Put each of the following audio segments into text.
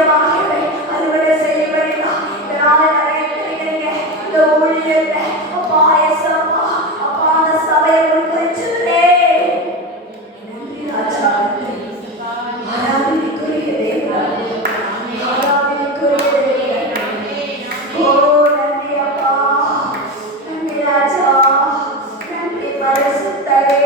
நிச்சயமாகவே அறுவடை செய்யப்படுகிறா. இதனால நிறைய பேருங்க இந்த ஊழியத்தை அப்பா ஏசப்பா அப்பா அந்த சபையை குறிச்சதே நன்றி ராஜா. ஆராதனைக்குரிய தேவன், ஆராதனைக்குரிய தேவன். ஓ நன்றி அப்பா, நன்றி ராஜா, நன்றி பரிசுத்தரே.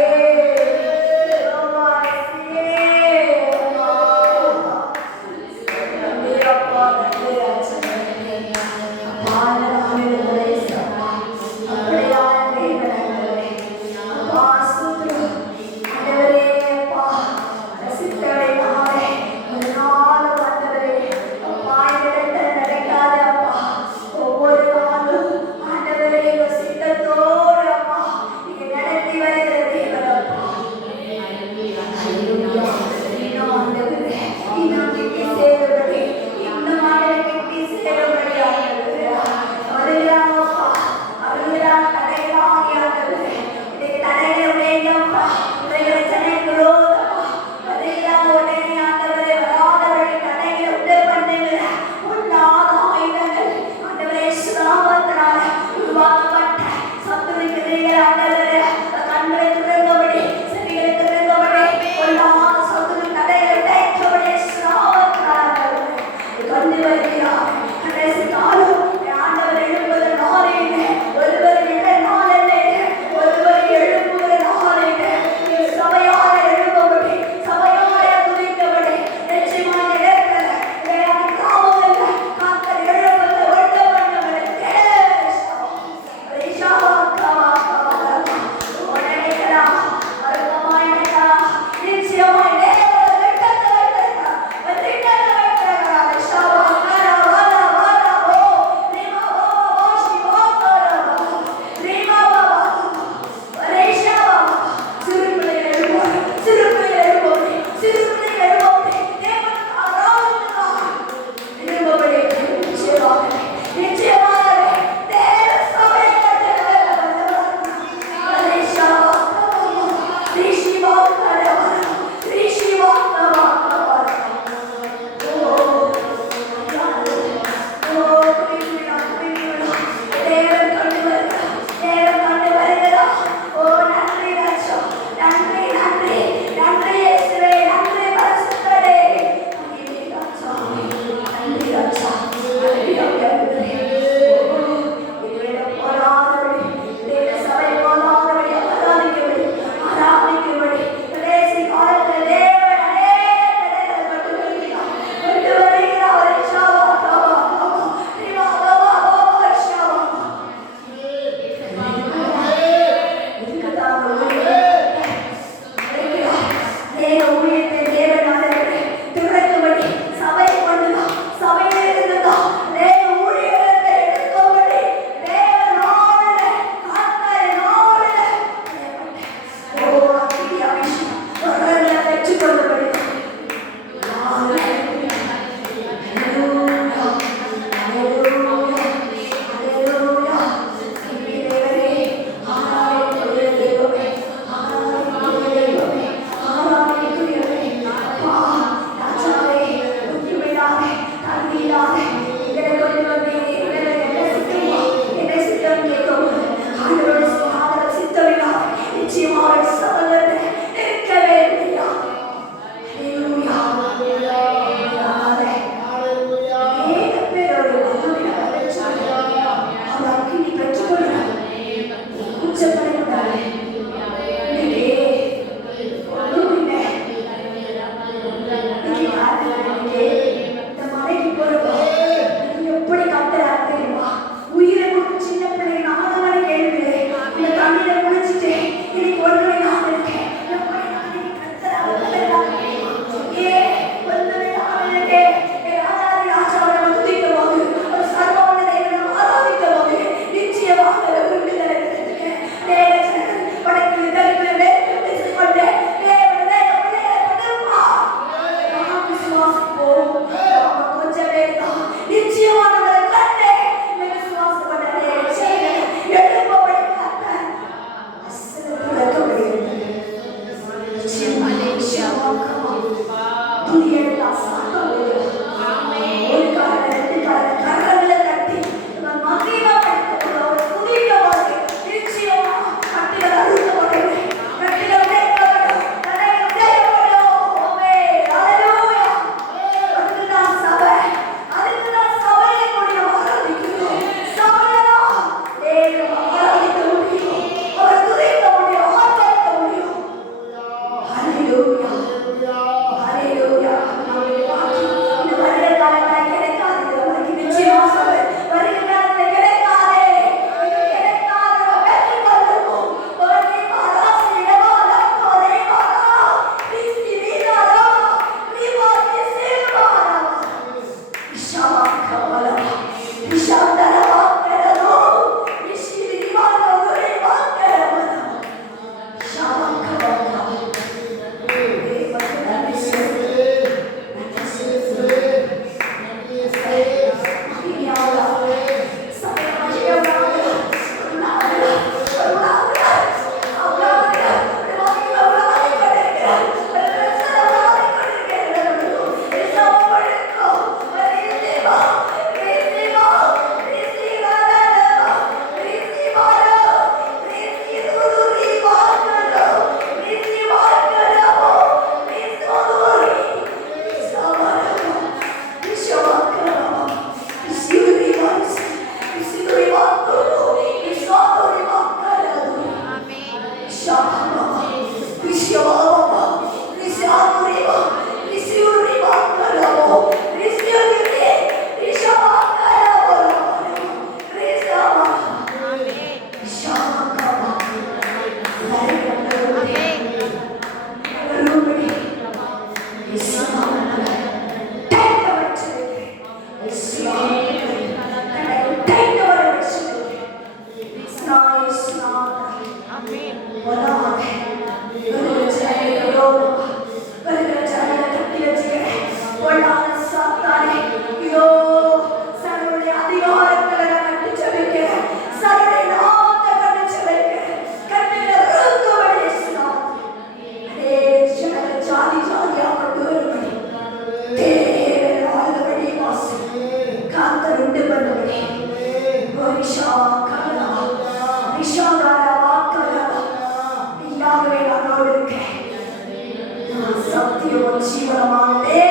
மகிமை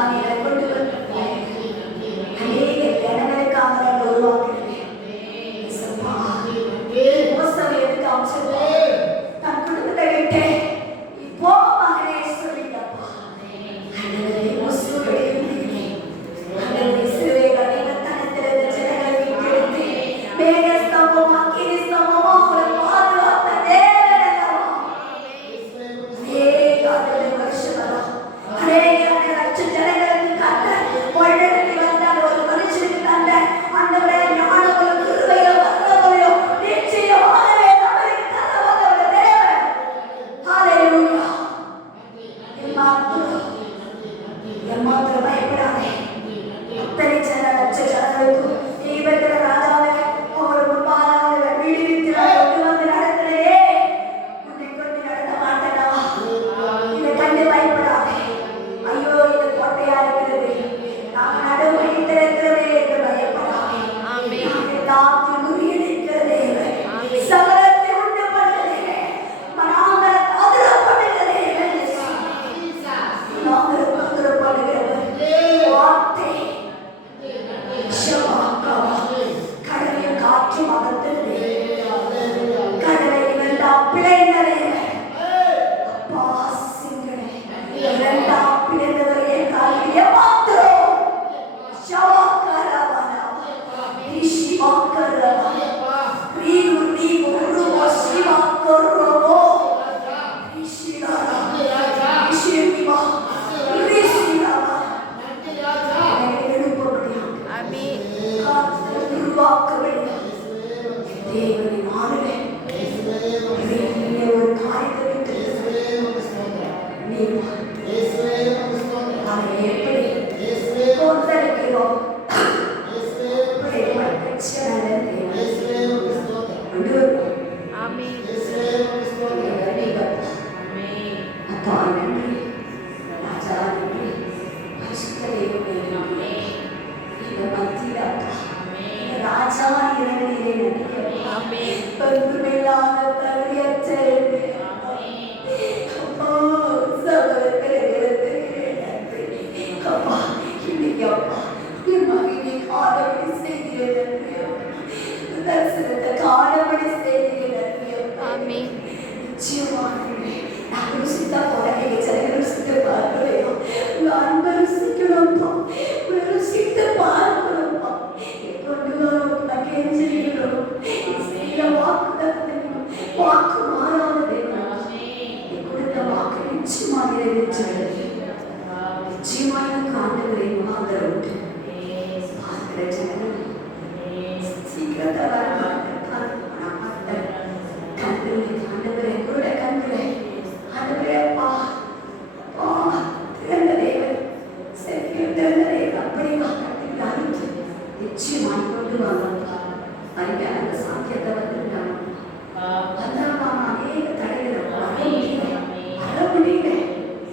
தானியங்களை கொண்டு வந்து அநேக ஜனங்களுக்காக நான் உருவாக்குகிறேன். மோசவேலுக்கு அம்சத்தை தன் குடும்பத்தை விட்டு இப்போ மகனே சொல்லிட்டப்பா. ஆண்டவரே மோசவே ஆண்டவரே சிறுவைகள் தனத்திலிருந்து ஜனங்களை மீட்டெடுத்து மேக ஸ்தம்பம் அக்கினி ஸ்தம்பம் அவங்களை பாதுகாத்த தேவன் அல்லவா. அநேக வருஷங்களா அநேக லட்சம் ஜனங்களுக்கு கத்த வழிநடத்தி வந்தால் ஒரு மனுஷனுக்கு தந்த ஆண்டவரே ஞானங்களோ கிருபையோ வல்லமையோ நிச்சயமாகவே நம்மளுக்கு தர வல்லவர் தேவன். ஹல்லேலூயா. எம்மாத்திரம் பயப்படாதே. அத்தனை லட்ச ஜனங்களுக்கு நீ இருக்கிற ராஜாவே அவர் முன்பாக விடுவித்து கொண்டு வந்து நடத்துறதே உன்னை கொண்டு நடத்த மாட்டேனா? இதை கண்டு பயப்படாதே. ஐயோ இது கோட்டையா இருக்கிறது, நாம் நடுவழி திறக்கிறதே என்று பயப்படாதே. எல்லாத்தையும் முறியடிக்கிறதே, சகலத்தை உண்டு பண்ணுகிறதே, மனாந்தர அதிர பண்ணுகிறதே, நாங்கள் அதிர பண்ணுகிறவர் வார்த்தை ஷவாக்காவா கடலையும் காற்றும் அகத்தது கடலை இரண்டாம் பிழைந்ததே அப்பா சிங்கனே இரண்டாம் பிழைந்தவரையே காலிய மாத்திரம் ஷவாக்காரவனா ரிஷிவாக்கரவா ரீகு ரீகு உருவோ சிவாக்கரவோ ரிஷிலாரா ரிஷிவா ரிஷிலாரா தேவனின் ஆளுமே ஒரு காரியத்தை அதை எப்படி கொந்தளிக்கிறோம் ராஜா வாக்கு மாறாத கொடுத்த வாக்கு நிச்சயமாக நிச்சயமாக ஆண்டவரை ஆதரவு பார்க்கிற ஜனங்கள் சீக்கிரத்தை வர ஆண்டவரே கூட கண்களை ஆண்டவரே அப்பா திறந்த தேவன் செல்வியில் திறந்த தேவன் அப்படி வாக்கு நிச்சயமாக கொண்டு வாங்க அந்த சாத்தியத்தை வந்துட்டாங்க அநேக தடைகளை வர முடியல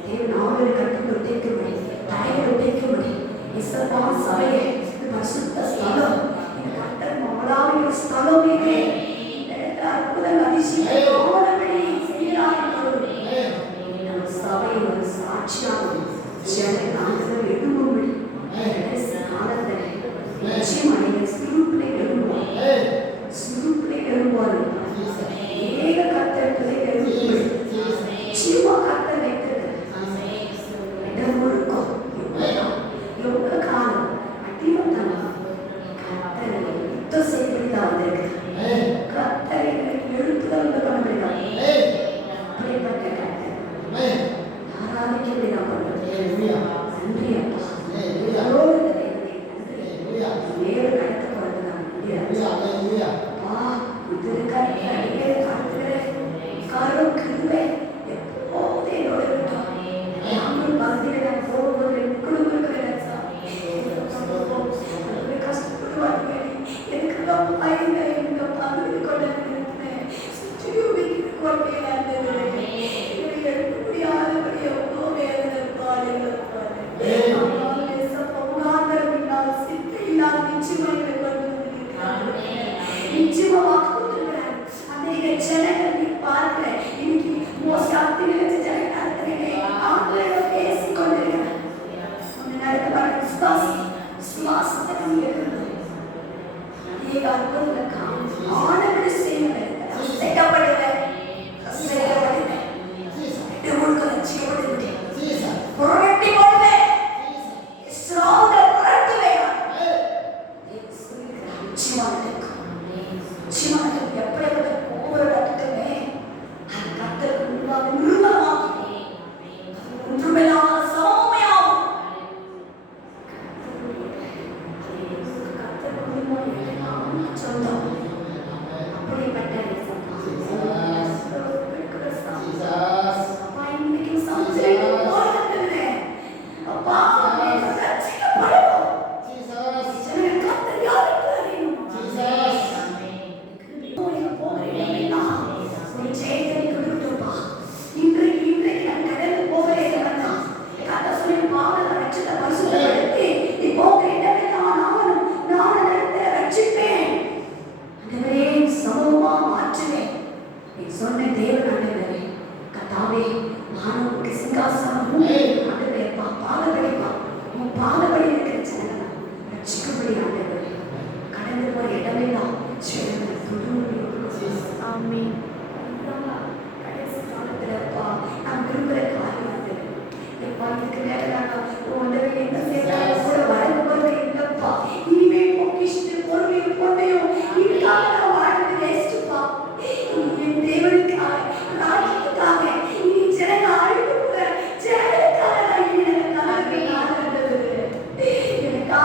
தேவன் அவர்களை கட்டுக்கு உடைக்க முடியும் தடைகளை உடைக்க முடியும் இசப்பா சபையை பரிசுத்த ஸ்தலம் கட்டர் மகளாவிய ஸ்தலம் இது அற்புதம் அதிசயமானபடி செய்கிறார்கள் சபை ஒரு சாட்சியாகும் ஜனங்கள் ஆண்டவர் எழும்பும்படி காலத்தில் நிச்சயமாக சிறு பிள்ளைகள் சிவாசனத்தில் எழுந்து அநேக அற்புதங்கள் காணும். ஆண்டவருடைய செய்யுங்கள். அசைக்கப்படுவேன், அசைக்கப்படுவேன். உங்களுக்கு ரட்சிக்கப்படுவேன். புரட்டி போடுவேன். இஸ்ராயேலை புரட்டுவேன். நிச்சயமாக எப்படிப்பட்ட கோபுரத்துக்குமே அது கர்த்தருக்கு முன்பாக நிர்மலமாகும். ஒன்றுமில்லாத சமமையாகும். கர்த்தருக்கு முன்பாக எல்லாம் சொந்தம். அப்படிப்பட்ட அப்பா இன்னைக்கு சமுத்திரம் போகிறது. அப்பா ரட்சிக்கப்படுவோம். கர்த்தர் யாருக்கு அறியும்? ஒரு ஜெயத்தை கொடுத்துப்பா. இன்றைக்கு நான் கடந்து போகிறேன். கர்த்தர் பாவத்தை ரட்சித்த பரிசுத்தப்படுத்தி நீ போகிற இடமெல்லாம் நான் இடத்துல ரட்சிப்பேன். ஆண்டவரே சமூகமா மாற்றுவேன். நீ சொன்ன தேவன் ஆண்டவரே கர்த்தாவே மானவருக்கு சிங்காசனம் ஆண்டவரே பாதபடிப்பா உன் பாதபடி இருக்கிற ஜனங்கள் ரட்சிக்கும்படி ஆண்டவரே கடந்து போற இடமெல்லாம் ஆமென். கடைசி காலத்துலப்பா நான் விரும்புகிற காரியம் அது எப்பா இதுக்கு நேரம் உடனே என்ன செய்யலாம் கூட வளர்ந்து போறது இல்லப்பா. இனிமே பொக்கிஷத்து பொறுமையும் பொண்ணையும் இதுக்காக நான் வாழ்ந்து வேஸ்ட்டுப்பா. என் தேவனுக்காக ராஜ்யத்துக்காக இனி ஜனங்க அழிவு கூட ஜனங்களுக்காக நான் இனி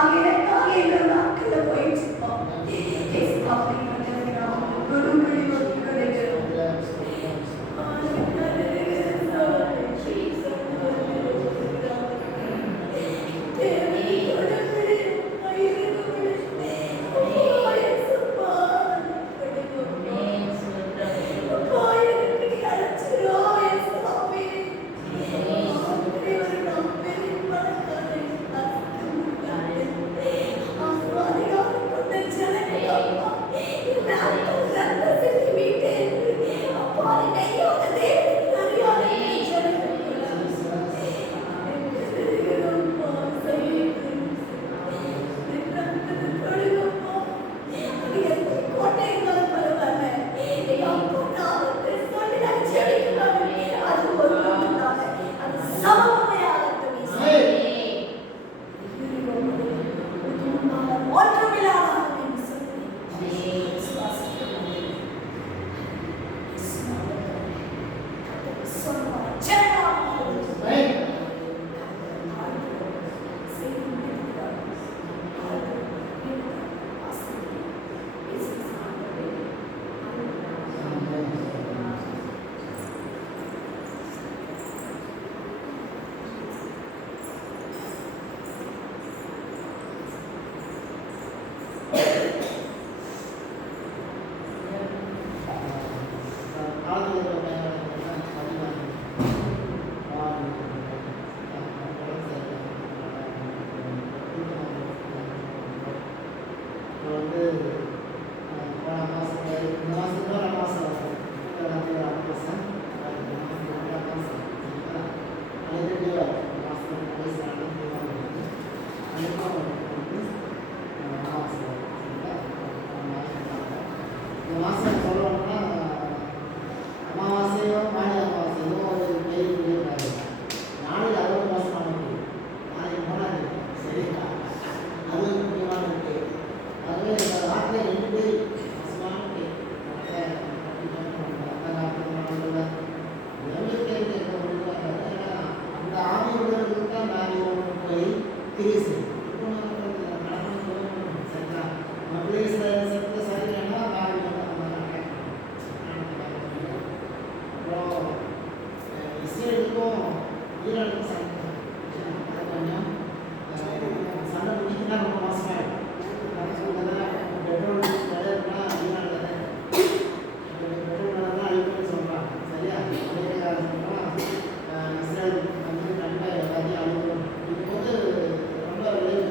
எனக்காக இந்த நாட்கள்ல போயிடுச்சுப்பா. ரொம்ப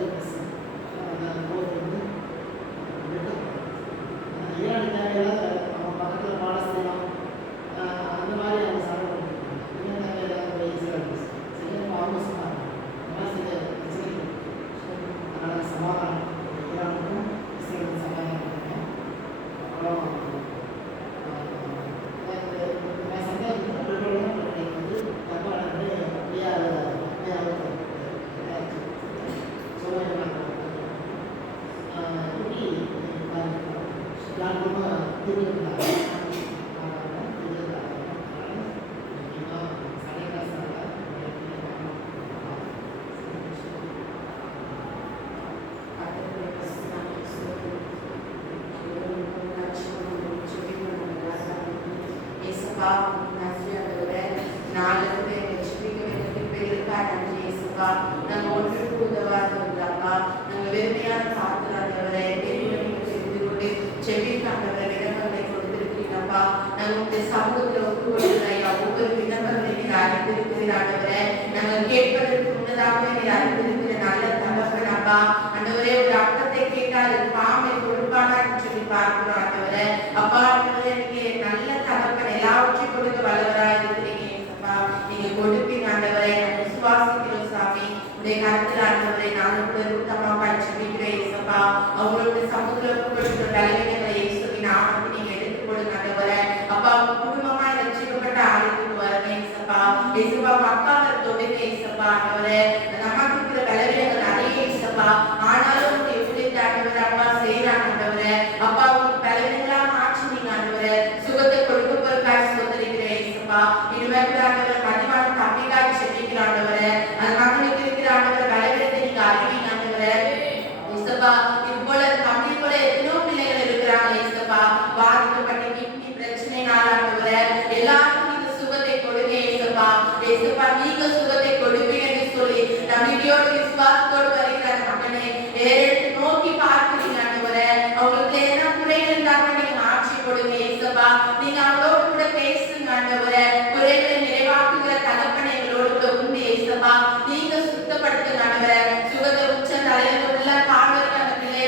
நீங்க சுத்தப்படுத்துங்க ஆண்டவரே. சுகத்தை உச்ச தலையில உள்ள கால்களுக்கு அந்த பிள்ளையை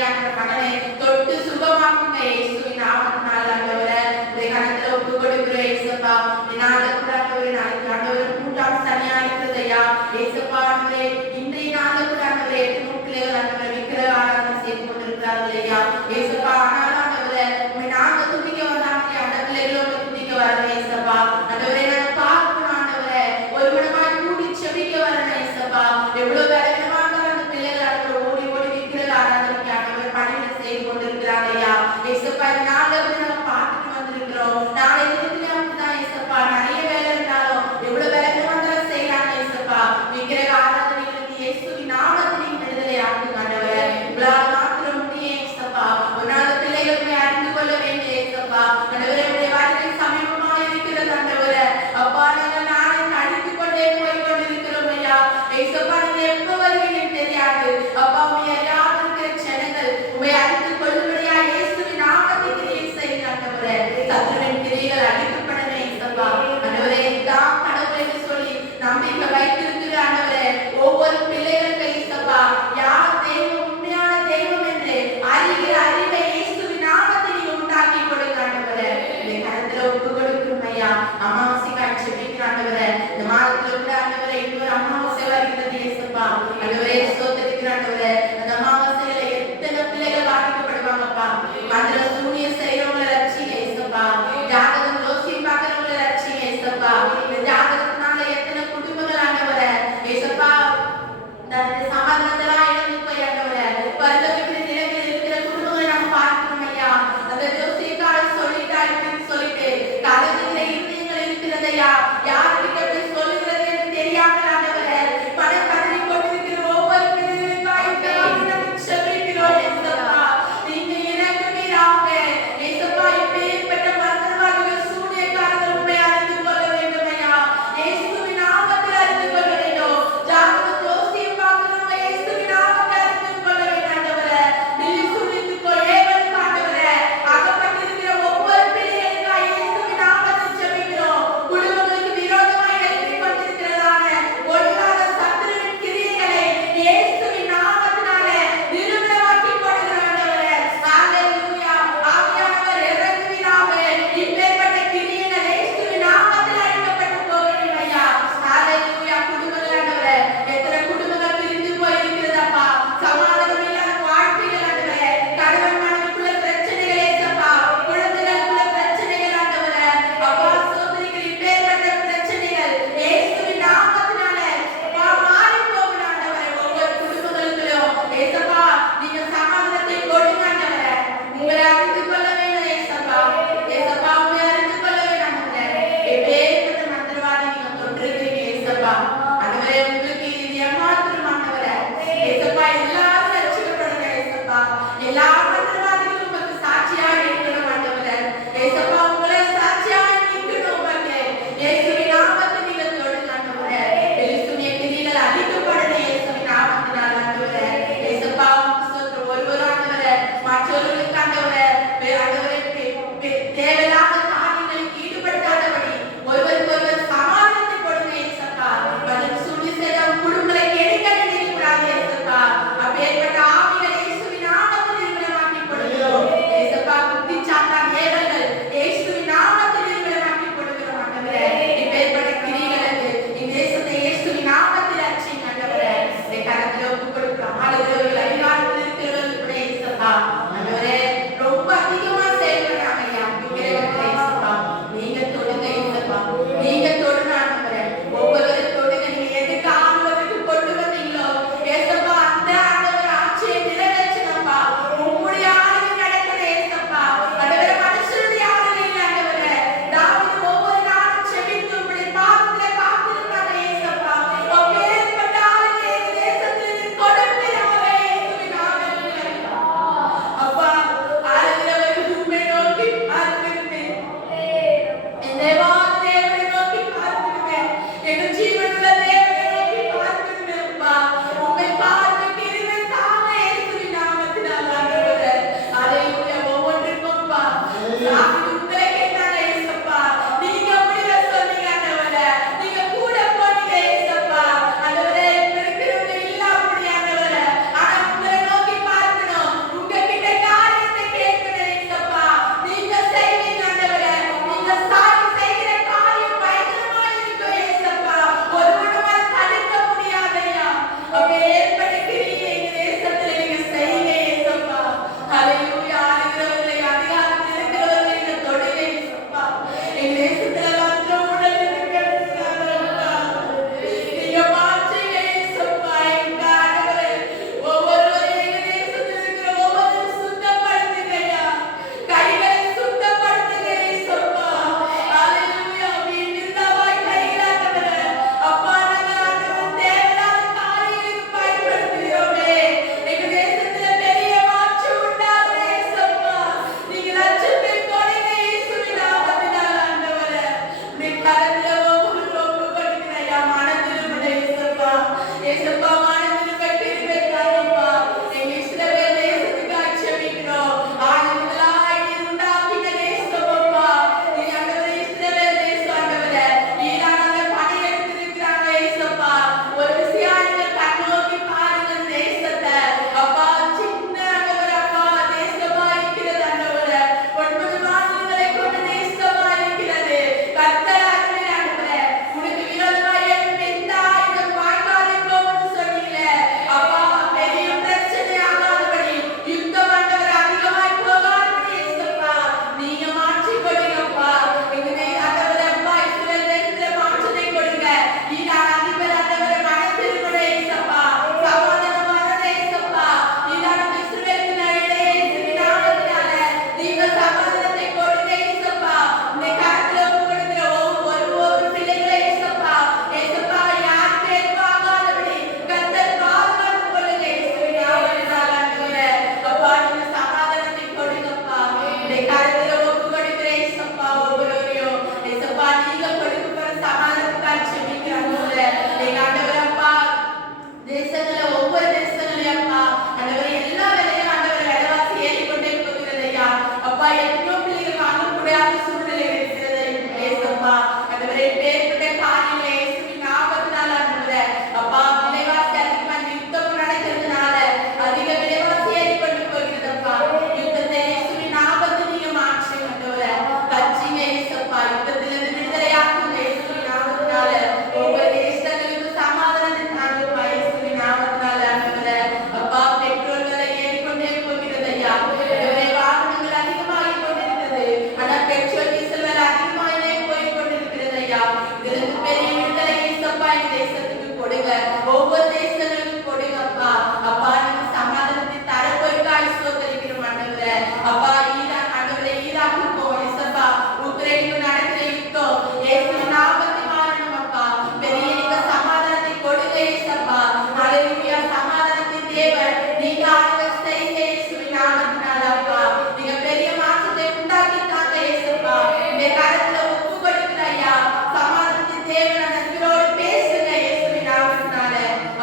நீங்க ஆண்டவர் செய்யுங்க இயேசுவின் நாமத்தினால அப்பா. நீங்க பெரிய மாற்றத்தை உண்டாக்கிட்டாங்க இயேசுப்பா. இந்த காலத்துல ஒப்பு கொடுக்கிற ஐயா சமாதானத்தின் தேவன் அந்த நபியோடு பேசுங்க இயேசுவின் நாமத்தினால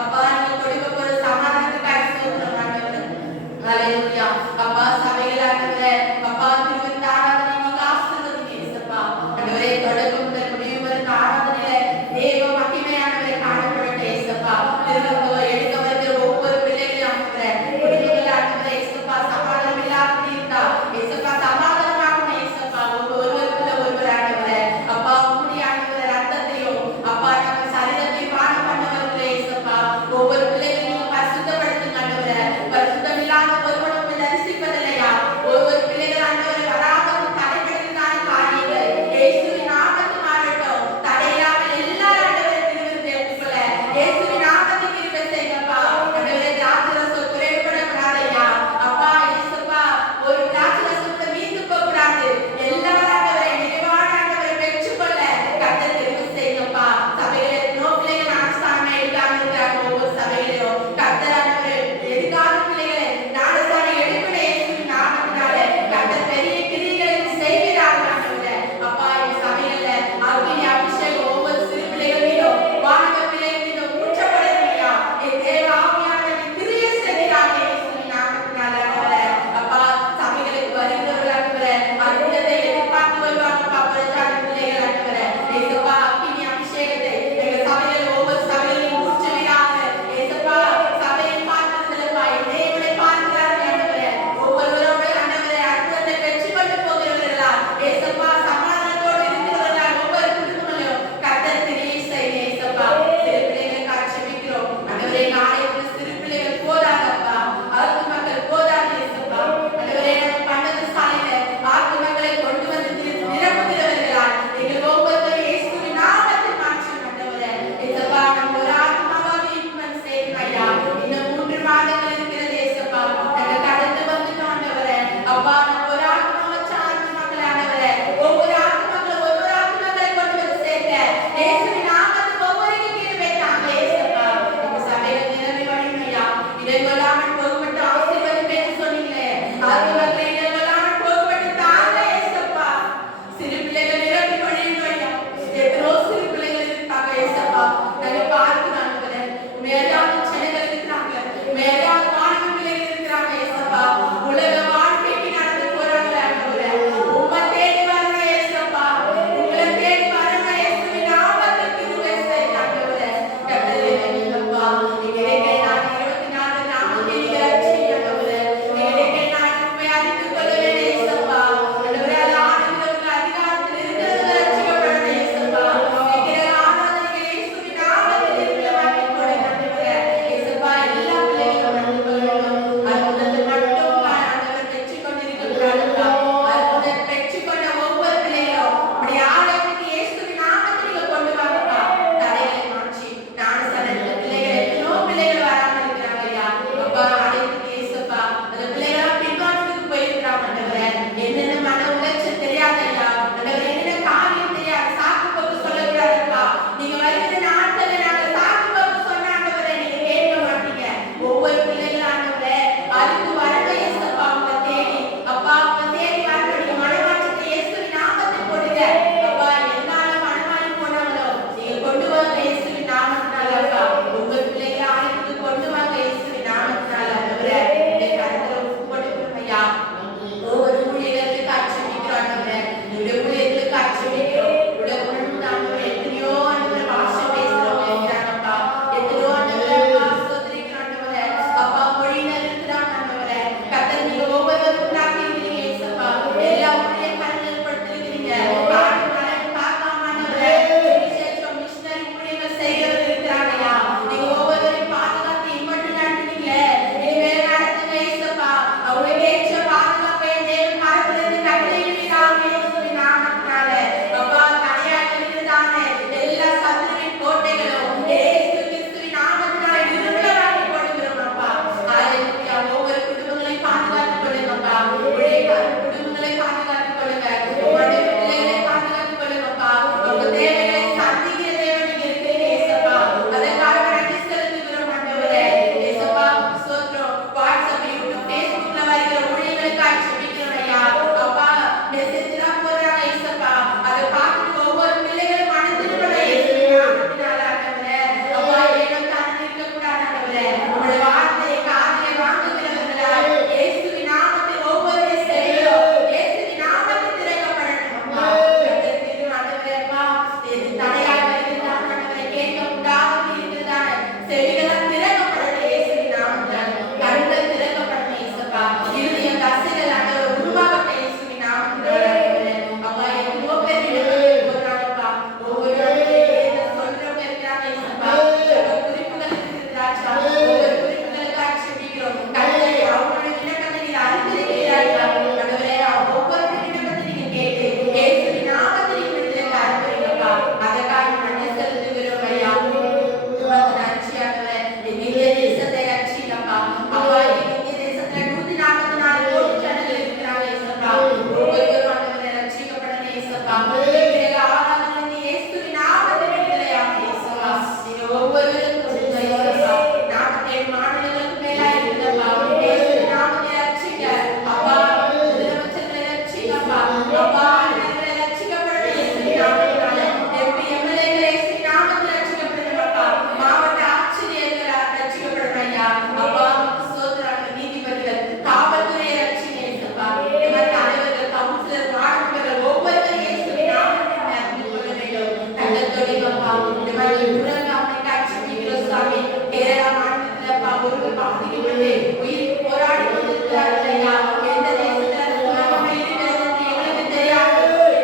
அப்பா. நீங்க கொடுக்க போற சமாதானத்துக்காக ஸ்தோத்திரம் ஆண்டவரே. ஹalleluya. அப்பா சபையில் ஆண்டவரே அப்பா திருவிருந்த ஆராதனை நீங்க ஆசீர்வதிங்க இயேசுப்பா. ஆண்டவரே தொடக்கம் முதல் முடிவு வரை ஆராதனையில தேவ மகிமையானவரை காணப்படட்டும் இயேசுப்பா. திருவிருந்த எடுக்க வருகிற ஒவ்வொரு பிள்ளைகளையும் ஆண்டவரே குடும்பங்கள் ஆண்டவரே இயேசுப்பா சமாதானம் இல்லாமல் இருந்தா இயேசுப்பா சமாதானமாகணும் இயேசுப்பா. ஒருவருக்குள்ள ஒருவர் ஆண்டவரே அப்பா உம்முடைய ஆண்டவரே ரத்தத்தையும் அப்பா நம்ம சரீரத்தை பானம் பண்ணவர்களே இயேசுப்பா. ஒவ்வொரு பிள்ளைகளையும் நீங்க பரிசுத்தப்படுத்துங்க ஆண்டவரே. பரிசுத்தம் இல்லாத ஒருவனும் தரிசிப்பதை வருகிற ஊழியர்களுக்காக ஜெபிக்கிறோம் ஐயா. அப்பா மெசேஜ் தான் போறாங்க ஏசப்பா, அதை பார்த்துட்டு ஒவ்வொரு பிள்ளைகளும் மனதில் இயேசுவின் நாமத்தினால ஆண்டவரே, அப்பா ஏனோ தானே இருக்கக்கூடாது ஆண்டவரே, உங்களுடைய வார்த்தையை காதிலே வாங்குகிறவர்களாய் இயேசுவின் நாமத்தில் ஒவ்வொரு செவிகளும் இயேசுவின் நாமத்தில் திறக்கப்படட்டும் அப்பா. கர்த்தர் ஆண்டவரே அப்பா, இது தடையாக இருக்கிறதான ஆண்டவரே, கேட்க முடியாமல் இருக்கிறதான செவிகளால் திறக்கப்படட்டும் இயேசுவின் நாமத்தில். கண்கள் திறக்கப்படட்டும் இயேசப்பா. இருதய தசைகள் ஆண்டவரே உருவாகட்டும் இயேசுவின் நாமத்தில் ஆண்டவரே. அப்பா எவ்வளோ பேர் இடங்களில் போறாங்கப்பா, ஒவ்வொரு இடத்துல சொல்றவங்க இருக்கிறாங்க இயேசப்பா. குறிப்புகள் இருக்குது ராஜா, ஒவ்வொரு குறிப்புகளுக்காக ஜெபிக்கிறோம். கர்த்தரே அவங்களுடைய விண்ணப்பத்தை நீர் அறிந்திருக்கிறீர்கள் ஆண்டவரே. ஒவ்வொரு விண்ணப்பத்தை நீங்க கேட்டு இயேசுவின் நாமத்தில் நீங்க விடுதலைக்கு அனுப்புறீங்கப்பா. அதற்காக நன்றி செலுத்துகிறோம் ஐயா. நன்றி ஆண்டவரே. இந்திய தேசத்தை ரட்சிங்கப்பா. அப்பா இந்திய தேசத்துல 144 கோடி ஜனங்கள் இருக்கிறாங்க இயேசப்பா. ஒவ்வொருவரும் ஆண்டவரே ரட்சிக்கப்படணும் இயேசப்பா. இன்றைய ஆராதனை இயேசுவின் நாமத்தில் விடுதலையாகும் இயேசப்பா. நீங்க ஒவ்வொருவரும் கொடுங்க இயேசப்பா. 47 மாநிலங்களுக்கு மேலாய் இருக்கிறப்பா. இயேசுவின் நாமத்தில் ரட்சிங்க அப்பா. முதலமைச்சர்களை ரட்சிங்கப்பா. அப்பா ஆண்டவரே ரட்சிக்கப்படணும் இயேசுவின் நாமத்தினால. எம்பி எம்எல்ஏக்களை இயேசுவின் நாமத்தில் ரட்சிக்கப்படணும் அப்பா. மாவட்ட ஆட்சியர்கள் ரட்சிக்கப்படணும் ஐயா. அப்பா சோதராக நீதிபதிகள் காவல்துறையை ரட்சிங்க இயேசப்பா. இவர் தலைவர்கள் கவுன்சிலர் வார்டுகள் ஒவ்வொருவரும் இயேசுவின் நாமத்தில் அறிந்து கொள்ள வேண்டும். கண்டத்தொழிலப்பா இந்த மாதிரி உலக அமைக்காட்சி சாமி கேரளா மாநிலத்தில் அப்பா ஒருவர் பாதிக்கப்பட்டு உயிருக்கு போராடி கொண்டிருக்கிறார்கள் ஐயா. எந்த தேசத்துல உலகமே இருக்கிறது எங்களுக்கு தெரியாது.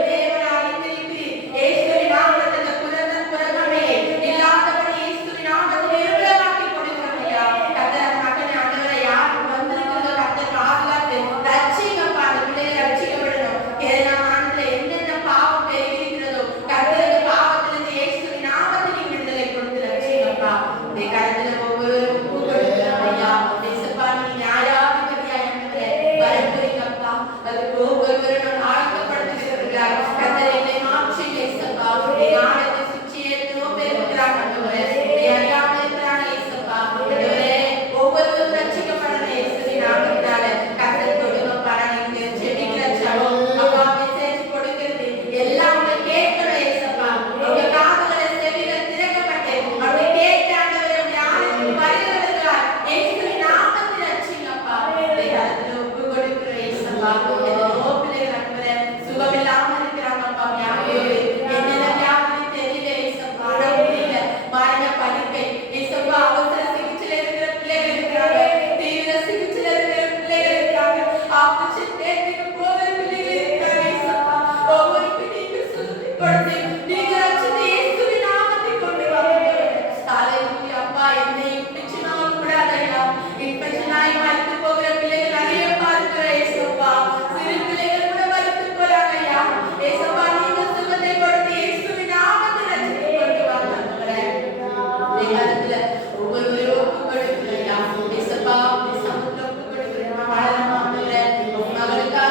தேவனாக இருக்கிறீர் இயேசுவின் நாமத்தில் அந்த புறமே இல்லாதபடி இயேசுவின் நாமத்தில் நிர்மலமாக்கி கொடுக்கிறோம் ஐயா. கர்த்தர் மகனே ஆண்டவரே யாருக்கு வந்திருக்கிறதோ கர்த்தர் பாதுகாத்து ரட்சிங்கப்பா. அந்த பிள்ளைகளை ரட்சிக்கப்படணும். கேரளா மாநிலத்தில் என்னென்ன பாவம் பெருகிருக்கிறதோ கர்த்தருக்கு பாவத்திலிருந்து இயேசுவின் நாமத்தில் நீங்க விடுதலை கொடுத்து ரட்சிங்கப்பா. இந்த காலத்துல ஒவ்வொருவரும் கொடுக்கிறோம் ஐயா. இயேசுப்பா நீங்க நியாயாதிபதியா ஆண்டவரே வரப்புறீங்கப்பா. அதுக்கு ஒவ்வொருவரும் ஆயத்தப்படுத்துகிறீர்கள். கர்த்தர் என்னை மாற்றி இயேசுப்பா. இந்த நாளை சுற்றி எத்தனோ பேர் இருக்கிறாங்க ஆண்டவரே. அறியாமல் இருக்கிறாங்க இயேசுப்பா. ஆண்டவரே ஒவ்வொருவரும் ரட்சிக்கப்படணும் இயேசுவின் நாமத்தினால. கர்த்தர் தொடுங்கப்பா. நீங்க ஜெபிக்கிற ஜெபம் அப்பா மெசேஜ் கொடுக்கிறது எல்லாம் அவங்க கேட்கணும் இயேசுப்பா. அவங்க காதுகளை செவிகள் திறக்கப்பட்டு அவங்க கேட்டு ஆண்டவரே உங்க ஆலயத்துக்கு வருகிறவர்களாய் இயேசுவின் நாமத்தில் ரட்சிங்கப்பா. இந்த காலத்துல ஒப்பு கொடுக்கிற இயேசுப்பா. எத்தனையோ பிள்ளைகள் ஆண்டவரே சுகமில்லாமல் இருக்கிறாங்கப்பா. வியாதியோடு என்னென்ன வியாதி தெரியல இயேசுப்பா. முடியல மரண படுக்கை இயேசுப்பா. அவசர சிகிச்சையில இருக்கிற பிள்ளைகள் இருக்கிறாங்க. தீவிர சிகிச்சையில இருக்கிற பிள்ளைகள் இருக்கிறாங்க. ஆபரேஷன் தேட்டருக்கு போகிற பிள்ளைகள் இருக்கிறாங்க இயேசுப்பா. ஒவ்வொரு பிள்ளைக்கும் சுத்தி கொடுத்து நீங்க ரட்சித்து இயேசுவின் நாமத்தில் கொண்டு வாங்க. ஹalleluya அப்பா. என்னை இன்ஃபெக்ஷனாக கூடாதையா. இன்ஃபெக்ஷனாகி மரித்து போகிற பிள்ளைகள் நிறைய பார்க்கிற இயேசுப்பா. சிறு பிள்ளைகள் கூட மரித்து போறாங்க ஐயா. இயேசுப்பா நீங்க சுகத்தை கொடுத்து இயேசுவின் நாமத்தில் ரட்சித்து கொண்டு வாங்க ஆண்டவரே. இந்த காலத்துல ஒவ்வொருவரும் ஒப்பு கொடுக்கிறேன் ஐயா. இயேசுப்பா சமுத்திரம் ஒப்பு கொடுக்கிறேன். வாழலாம் ஆண்டவரே. மகளுக்காக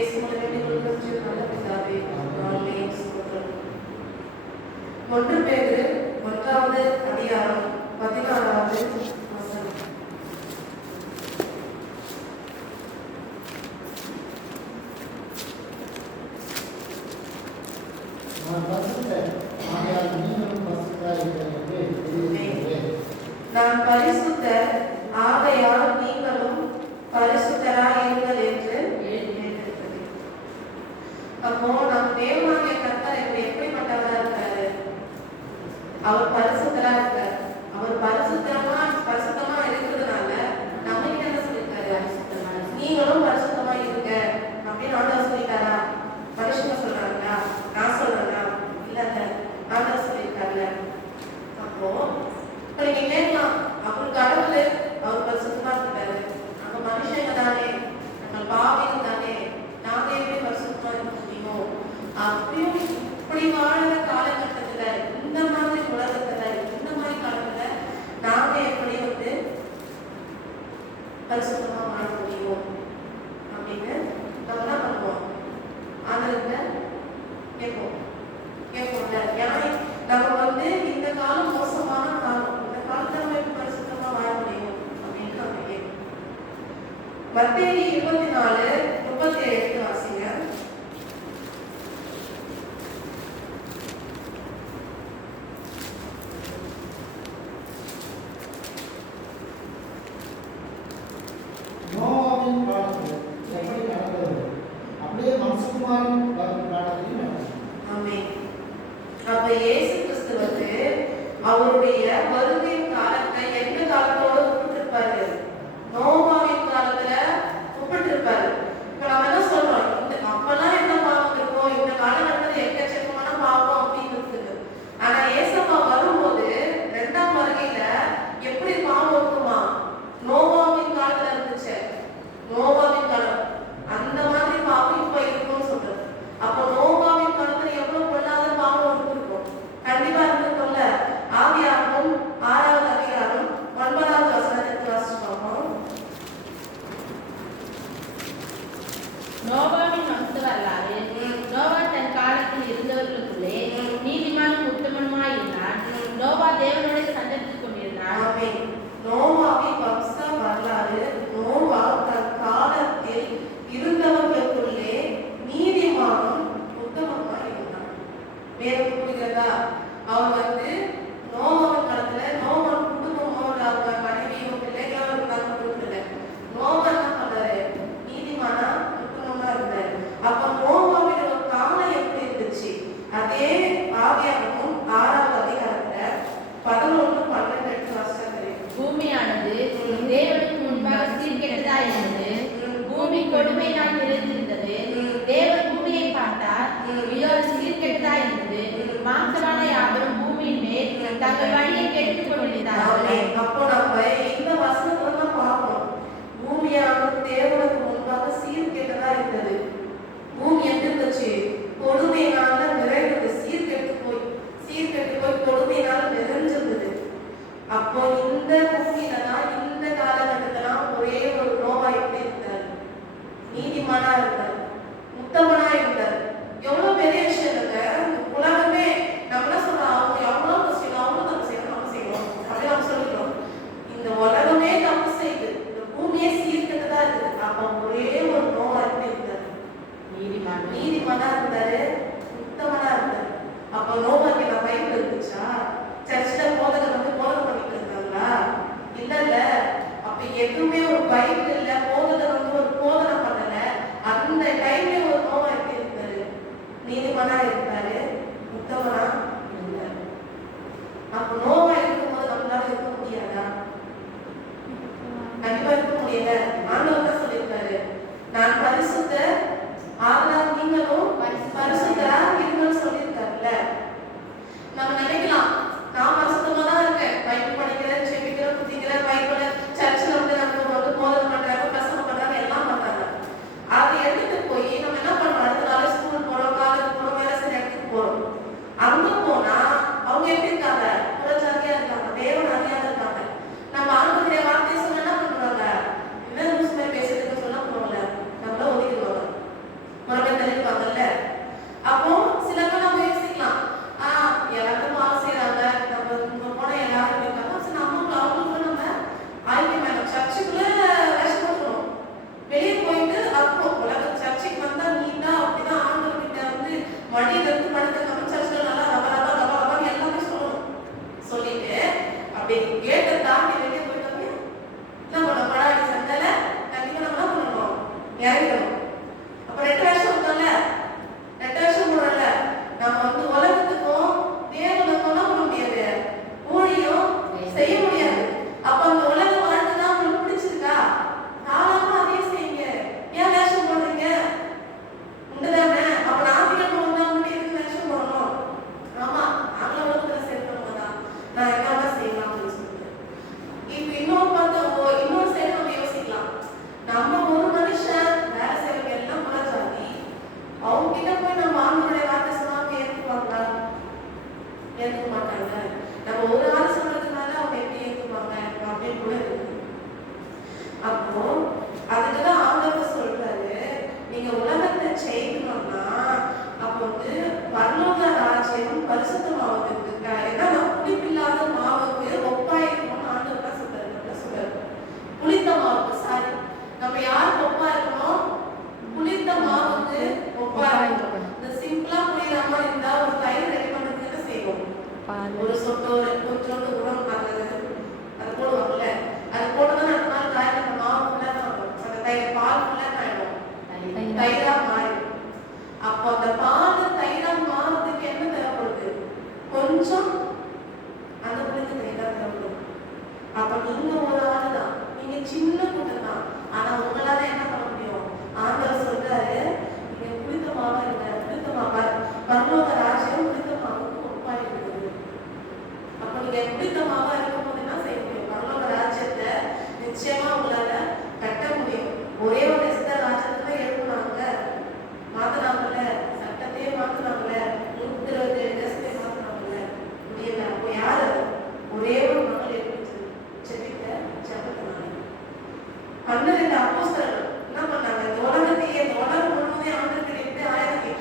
இயேசு மூலம் வேண்டிக் கொள்கிறோம் நல்ல பிதாவே. ஆமென். ஸ்தோத்திரம். 1 பேதுரு 1வது அதிகாரம் 16வது வசனம். நான் பரிசுத்தர், ஆகையால் நீங்களும் பரிசுத்தராயிருங்கள் என்று எழுதியிருக்கிறேன். நான் பரிசுத்தர், ஆகையால் நீங்களும் பரிசுத்தராயிருங்கள் என்று எழுதியிருக்கிறது. அப்போ நம் தேவனாகிய கர்த்தர் எப்படிப்பட்டவரா இருக்காரு? அவர் பரிசுத்தரா இருக்காரு. அவர் பரிசுத்தமா இருக்கிறதுனால நம்ம கிட்ட என்ன சொல்லிருக்காரு? நீங்களும் பரிசுத்தமா இருங்க அப்படின்னு ஆண்டவர் சொல்லிட்டாரா? மனுஷங்க சொல்றாங்களா? நான் சொல்றேன்னா? இல்ல ஆண்டவர் சொல்லியிருக்காருல்ல. அப்போ நீங்க கேட்கலாம், அவர் கடவுள், அவர் பரிசுத்தமா இருக்காரு, நம்ம மனுஷங்க தானே, நம்ம பாவிகள் தானே, நாங்க எப்படி பரிசுத்தமா இருக்க முடியும்? அப்படியும் இப்படி வாழ்ற காலகட்டத்துல, இந்த மாதிரி உலகத்துல, இந்த மாதிரி காலத்துல நாங்க எப்படி பரிசுத்தமா வாழ முடியும் அப்படின்னு நம்ம என்ன பண்ணுவோம்? ஆண்டவர்கிட்ட கேட்போம்ல. நம்ம இந்த காலம் மோசமான காலம், இந்த காலத்துல நம்ம எப்படி பரிசுத்தமா வாழ முடியும் அப்படின்னு நம்ம கேட்போம். மத்தேயு 24:37 வாசிங்க. நோவாவின் காலத்தில் எப்படி நடந்தது, அப்படியே மனுஷகுமாரன் வரும் காலத்தில் நடந்தது. ஆமென். அப்ப இயேசு கிறிஸ்து அவருடைய வருகை காலத்தை எந்த காலத்தோட ஒப்பிட்டிருப்பாரு? நோவாவின் காலத்துல ஒப்பிட்டிருப்பாரு. இப்ப நம்ம என்ன சொல்றோம்? அப்பெல்லாம் என்ன பாவம் இருக்கும், இந்த காலகட்டத்துல எக்கச்சக்கமான பாவம் அப்படின்னு இருக்குது. ஆனா ஏசப்பா வரும்போது 2ஆம் வருகையில எப்படி பாவம் இருக்குமா? நோவாவின் காலத்துல இருந்துச்சு. நோவாவின் காலம் அந்த மாதிரி பாவம் இப்ப இருக்கும்னு சொல்றது. அப்போ நோவாவின் காலத்துல எவ்வளவு பொல்லாத பாவம் இருந்திருக்கும்? கண்டிப்பா இருந்திருக்கும்ல. ஆதியாகமம் 6வது அதிகாரம் 9வது வசனத்தை வாசிச்சு பார்ப்போம். நோவாவின் வம்ச வரலாறு. நோவா தன் காலத்தில் இருந்தவர்களுக்குள்ளே நீதிமானும் உத்தமனுமாய் இருந்தான். நோவா தேவனோடு சஞ்சரித்துக் கொண்டிருந்தான். ஆமென். நோவாவின் வம்ச வரலாறு. நோவா தன் காலத்தில் இருந்தவர்களுக்குள்ளே நீதிமானும் உத்தமனுமாய் இருந்தான். வேறு புரிகிறதா? அவர் நோவாவின் காலத்துல நோவான் குடும்பமோட அவங்க மனைவியோ பிள்ளைகளோ இருந்தாங்க கொடுக்கல. நோவா என்ன பண்றாரு? நீதிமானா உத்தமமா இருந்தாரு. அப்ப நோவாவின் ஒரு காலம் எப்படி இருந்துச்சு? அதே ஆதியாகமம் 6வது அதிகாரத்துல 11-12 வாசகங்கள். பூமியானது தேவனுக்கு முன்பாக சீர்கெட்டதாய் இருந்தது. பூமி கொடுமையினால் நிறைந்திருந்தது. தேவன் பூமியை பார்த்தார், இதோ சீர்கெட்டதாய் இருந்தது. மாம்சமான யாவரும் பூமியின் மேல் தங்கள் வழியை கெடுத்துக் கொண்டிருந்தார்கள். அப்போ நம்ம இந்த வசனத்துல தான் பார்ப்போம். பூமியானது தேவனுக்கு முன்பாக சீர்கெட்டதா இருந்தது. பூமி எப்படி இருந்துச்சு? கொடுமையினால நிறைந்தது. சீர்கெட்டு போய் கொடுமையினால நிறைஞ்சிருந்தது. அப்போ இந்த பூமியில தான், இந்த காலகட்டத்துல ஒரே ஒரு நோவா எப்படி இருந்தார்? நீதிமானா இருந்தார், உத்தமனா இருந்தார். எவ்வளவு பெரிய விஷயம் இல்லைங்க. உலகமே நம்மள சொல்றோம், அவங்க எவ்வளவு தப்பு செய்யணும், அவங்க தப்பு செய்யணும், நம்ம செய்யணும் அப்படின்னு நம்ம சொல்லிக்கிறோம். இந்த உலகமே தப்பு செய்யுது, இந்த பூமியே சீர்கெட்டதா இருக்குது. அப்ப ஒரே ஒரு நோவா எப்படி இருந்தார்? நீதிமானா இருந்தாரு, உத்தமனா இருந்தாரு. அப்ப நோவாக்கு என்ன பைபிள் இருந்துச்சா? சர்ச்சில் போதகர் போதனை பண்ணிட்டு இருந்தாங்களா? இல்ல. அப்ப எதுவுமே ஒரு பைபிள் இல்ல, போதகர் ஒரு போதனை பண்ணல. அந்த டைம்ல ஒரு நோவா எப்படி இருந்தாரு? நீதிமானா இருந்தாரு, உத்தமனா இருந்தாரு. அப்ப நோவா இருக்கும்போது நம்மளால இருக்க முடியாதா? கண்டிப்பா இருக்க முடியல. ஆண்டவர் தான் சொல்லியிருக்காரு, நான் பரிசுத்தர், ஆதலால் நீங்களும் பரிசுத்தரா இருங்கன்னு சொல்லியிருக்காருல்ல. நம்ம நினைக்கலாம், நான் பரிசுத்தமா தான் இருக்கேன், பைபிள் படிக்கிறேன், செபிக்கிறேன், குதிக்கிறேன், பைபிள சர்ச்சில் நம்ம போதனை பண்றாங்க, இறங்கணும். அப்ப 2 வருஷம் இருக்கோம்ல, 2 வருஷம் போறல, நம்ம வந்து உலகத்துக்கும் தேவனுக்கும் என்ன பண்ண முடியாது, ஊழியம் செய்ய முடியாது. அப்ப அந்த உலக வாழ்க்கை தான் உங்களுக்கு பிடிச்சிருக்கா? தாராளமா அதே செய்யுங்க. ஏன் வேஷம் போடுறீங்க? உண்டுதானே? அப்ப ஞாயிற்றுக்கிழமை வந்தா மட்டும் எதுக்கு வேஷம் போடணும்? ஆமா, நாங்களும் உலகத்துல சேர்ந்தவங்க தான், நான் என்னதான் செய்யலாம் அப்படின்னு சொல்லிட்டு. இப்ப இன்னொரு சைடு நம்ம யோசிக்கலாம். நம்ம ஒரு மனுஷன் வேலை செய்யறவங்க எல்லாம் புறஜாதி, அவங்க கிட்ட போய் நம்ம ஆண்டவருடைய வார்த்தை சொன்னா அவங்க ஏற்றுப்பாங்களா? ஏற்றுக்க மாட்டாங்க. நம்ம ஒரு ஆள் சொல்றதுனால அவங்க எப்படி ஏற்றுப்பாங்க அப்படின்னு கூட இருக்கு. அப்போ அதுக்குதான் ஆண்டவர் சொல்றாரு, நீங்க உலகத்தை செய்யணும்னா அப்போ வந்து பரலோக ராஜ்யம் பரிசுத்தமாவதற்கு என்னன்னா புளிப்பில்லாத மாவுக்கு ஒப்பாயிருக்கணும்னு ஆண்டவர் தான் சொல்றாரு. புளித்த மாவுக்கு சாரி, நம்ம யாருக்கு ஒப்பா இருக்கணும்? புளித்த மாவுக்கு ஒப்பா இருக்கணும். இந்த சிம்பிளா புளிக்கிற மாதிரி இருந்தா ஒரு தயிர் ரெடி பண்ணுறதுக்கு என்ன செய்வோம்? ஒரு சொட்டு கொஞ்சோண்டு உரம் அது போடுவாங்கல்ல, அது போட்டதான் அடுத்த நாள் காய் அந்த மாவு ஃபுல்லா வரும், அந்த தயிர் பால் ஃபுல்லா ஆயிடும், தயிரா மாறிடும். அப்போ அந்த பால் தயிரா மாறதுக்கு என்ன தேவைப்படுது? கொஞ்சம் அந்த புளித்த தயிரா தேவைப்படுது. அப்ப நீங்க ஒரு ஆள் தான், நீங்க சின்ன கூட்டம் தான், ஆனா உங்களால என்ன பண்ண முடியும்? ஆண்டவர் சொல்றாரு, நீங்க புளித்த மாவா இருங்க, புளித்த மாவா பரலோக ராஜ்யம் புளித்த மாவுக்கு ஒப்பா இருக்குது. அப்ப நீங்க புளித்த மாவா இருக்கும்போது என்ன செய்ய முடியும்? பரலோக ராஜ்யத்தை நிச்சயமா உங்களால கட்ட முடியும். ஒரே ஒரு எஸ்தர் ராஜ்யத்தை எழுப்புனாங்க, மாத்தினாங்கல்ல, சட்டத்தையே மாத்தினாங்கல்ல, 127 தேசத்தையே மாத்தினாங்கல்ல, முடியல. அப்போ யாரு? ஒரே ஒரு மகள் எழுப்பிச்சு செபித்த ஜெபத்தினால. 12 அப்போஸ்தலர்கள் என்ன பண்ணாங்க? இந்த உலகத்தையே, இந்த உலகம் முழுவதையும் ஆண்டவர்கிட்ட எப்படி ஆயிரத்தி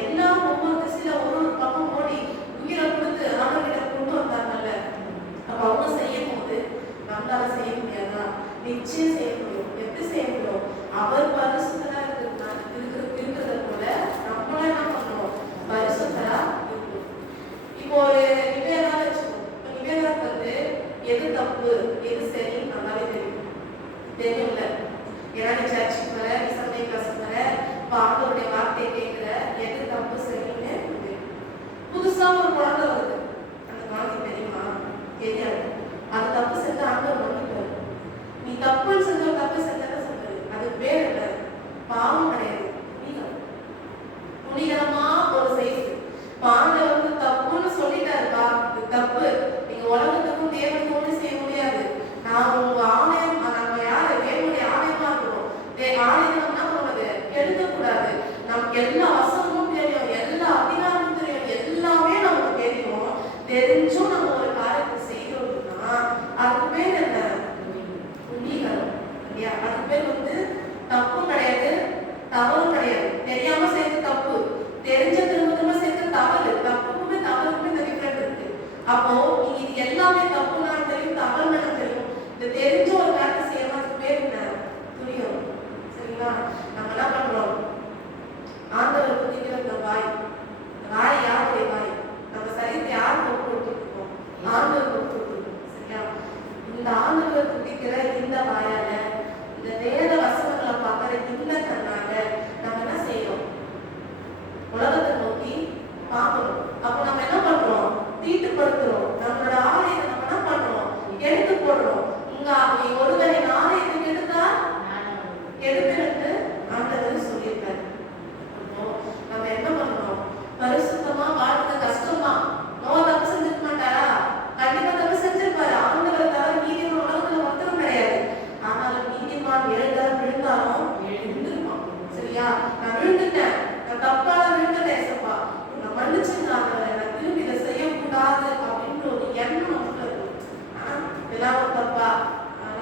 எல்லாம் ஒவ்வொரு திசையில ஒரு பக்கம் ஓடி உயிரை கொடுத்து ஆண்டவர்கிட்ட கொண்டு வந்தாங்கல்ல. அப்ப அவங்க செய்யும் போது நம்மளால செய்ய முடியாதா? நிச்சயம் செய்ய முடியும். எப்படி செய்ய முடியும்? அவர் பரிசுத்தரா இருக்கிறத போல நம்மள என்ன பண்ணணும்? பரிசுத்தரா இருக்கணும். இப்போ ஒரு நிவேதா வச்சுக்கோம். நிவேதாக்கு வந்து எது தப்பு எது சரி நல்லாவே தெரியும்ல. ஏன்னா நீ சர்ச்சுக்கு வர, நீ சண்டே கிளாஸுக்கு வர, ஆண்டவருடைய வார்த்தையை கேட்கிற, எது தப்பு சரின்னு புதுசா ஒரு குழந்தை வருது, அந்த குழந்தைக்கு தெரியுமா? தெரியாது. அது தப்பு செஞ்சா ஆண்டவர் மன்னிப்பாரு. நீ தப்புன்னு செஞ்ச ஒரு தப்பு செஞ்சா சொல்றாரு, அது பேர் இல்ல, பாவம் கிடையாது, துணிகரமா ஒரு செய்தி. ஆண்டவர் வந்து தப்புன்னு சொல்லிட்டாருப்பா, இது தப்பு, நீங்க உலகத்துக்கும் தேவனுக்கும் ஒண்ணு செய்ய முடியாது, நான் உங்க ஆலயம், நம்ம யாரு தேவனுடைய ஆலயமா இருக்கணும், ஆலயத்தை என்ன பண்ணது எடுக்கக்கூடாது. நமக்கு எல்லா வசனமும் தெரியும், எல்லா அதிகாரமும் தெரியும், எல்லாமே நமக்கு தெரியும், தெரிஞ்சும் நம்ம ஒரு காரியத்தை செய்யறோம்னா அதுக்கு பேர் என்ன? துணிகரம் இல்லையா? அதுக்கு பேர் வந்து தப்பும் கிடையாது, தவறும் கிடையாது. தெரியாம செய்யறது தப்பு, தெரிஞ்ச திரும்ப திரும்ப செய்யறது தவறு. தப்புக்குமே தவறுக்குமே இந்த டிஃபரெண்ட் இருக்கு. அப்போ நீங்க இது எல்லாமே தப்பு நான் தெரியும், தவறு நான் தெரியும், இந்த தெரிஞ்ச ஒரு காரியத்தை செய்யணும், அதுக்கு பேர் என்ன? துணிகரம். சரிங்களா? நம்ம என்ன பண்றோம்? ஆண்டவர் புதிக்கிற இந்த வாய் யாருடைய வாய்? நம்ம சரீரத்தை யார் கொடுத்துருக்கோம்? ஆண்டவர் கொடுத்துருக்கோம். சரியா? இந்த ஆண்டவர் புதிக்கிற இந்த வாயால, இந்த வேத வசனங்களை பார்க்கிற இந்த கண்ணால நம்ம என்ன செய்யறோம்? உலகத்தை நோக்கி பார்க்கணும். அப்போ நம்ம என்ன பண்றோம்? தீட்டுப்படுத்துறோம். நம்மளோட ஆலயத்தை நம்ம என்ன பண்றோம்? எடுத்து போடுறோம். ஒருவரை ஆலயத்தை எடுத்தா எடுத்து ஆண்டவர் சொல்லியிருக்காரு. நம்ம என்ன பண்றோம்? பரிசுத்தமா வாழ்றது கஷ்டம்தான். நோவா தப்பு செஞ்சிருக்க மாட்டாரா? கண்டிப்பா தப்பு செஞ்சிருப்பாரு. ஆண்டவர் தவிர நீதிமான் உலகத்துல ஒருத்தரும் கிடையாது. ஆனாலும் நீதிமான் விழுந்தாலும் எழுந்திருப்பான். சரியா? நான் விழுந்துட்டேன், நான் தப்பால விழுந்துட்டேன், ஏசப்பா நான் மன்னிச்சுங்க ஆண்டவரே, நான் திரும்பி இதை செய்யக்கூடாது அப்படின்ற ஒரு எண்ணம் நமக்கு இருக்கும். இதெல்லாம் ஒரு தப்பா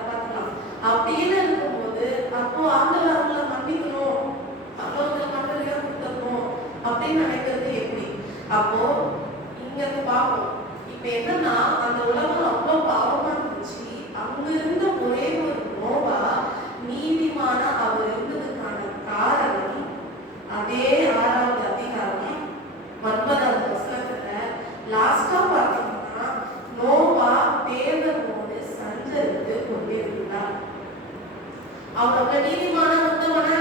பார்த்துக்கலாம் அப்படின்னு இருக்கும்போது, அப்போ ஆண்டவர் அவங்கள மன்னிக்கணும், அவங்களுக்கு மன்னிக்க கொடுத்துடணும் அப்படின்னு நினைக்கிறது எப்படி? அப்போ இங்க இருந்து பார்ப்போம். இப்ப என்னன்னா, அந்த உலகம் அவ்வளவு பாவமா இருந்துச்சு. அங்க இருந்த ஒரே ஒரு நோவா நீதிமான அவர் இருந்ததுக்கான காரணம் அதே 6வது அதிகாரம் 9வது வசனத்துல லாஸ்டா பார்த்தோம்னா, நோவா தேவனோடு சஞ்சரித்து கொண்டிருந்தார். அவங்க நீதிமான உத்தமனா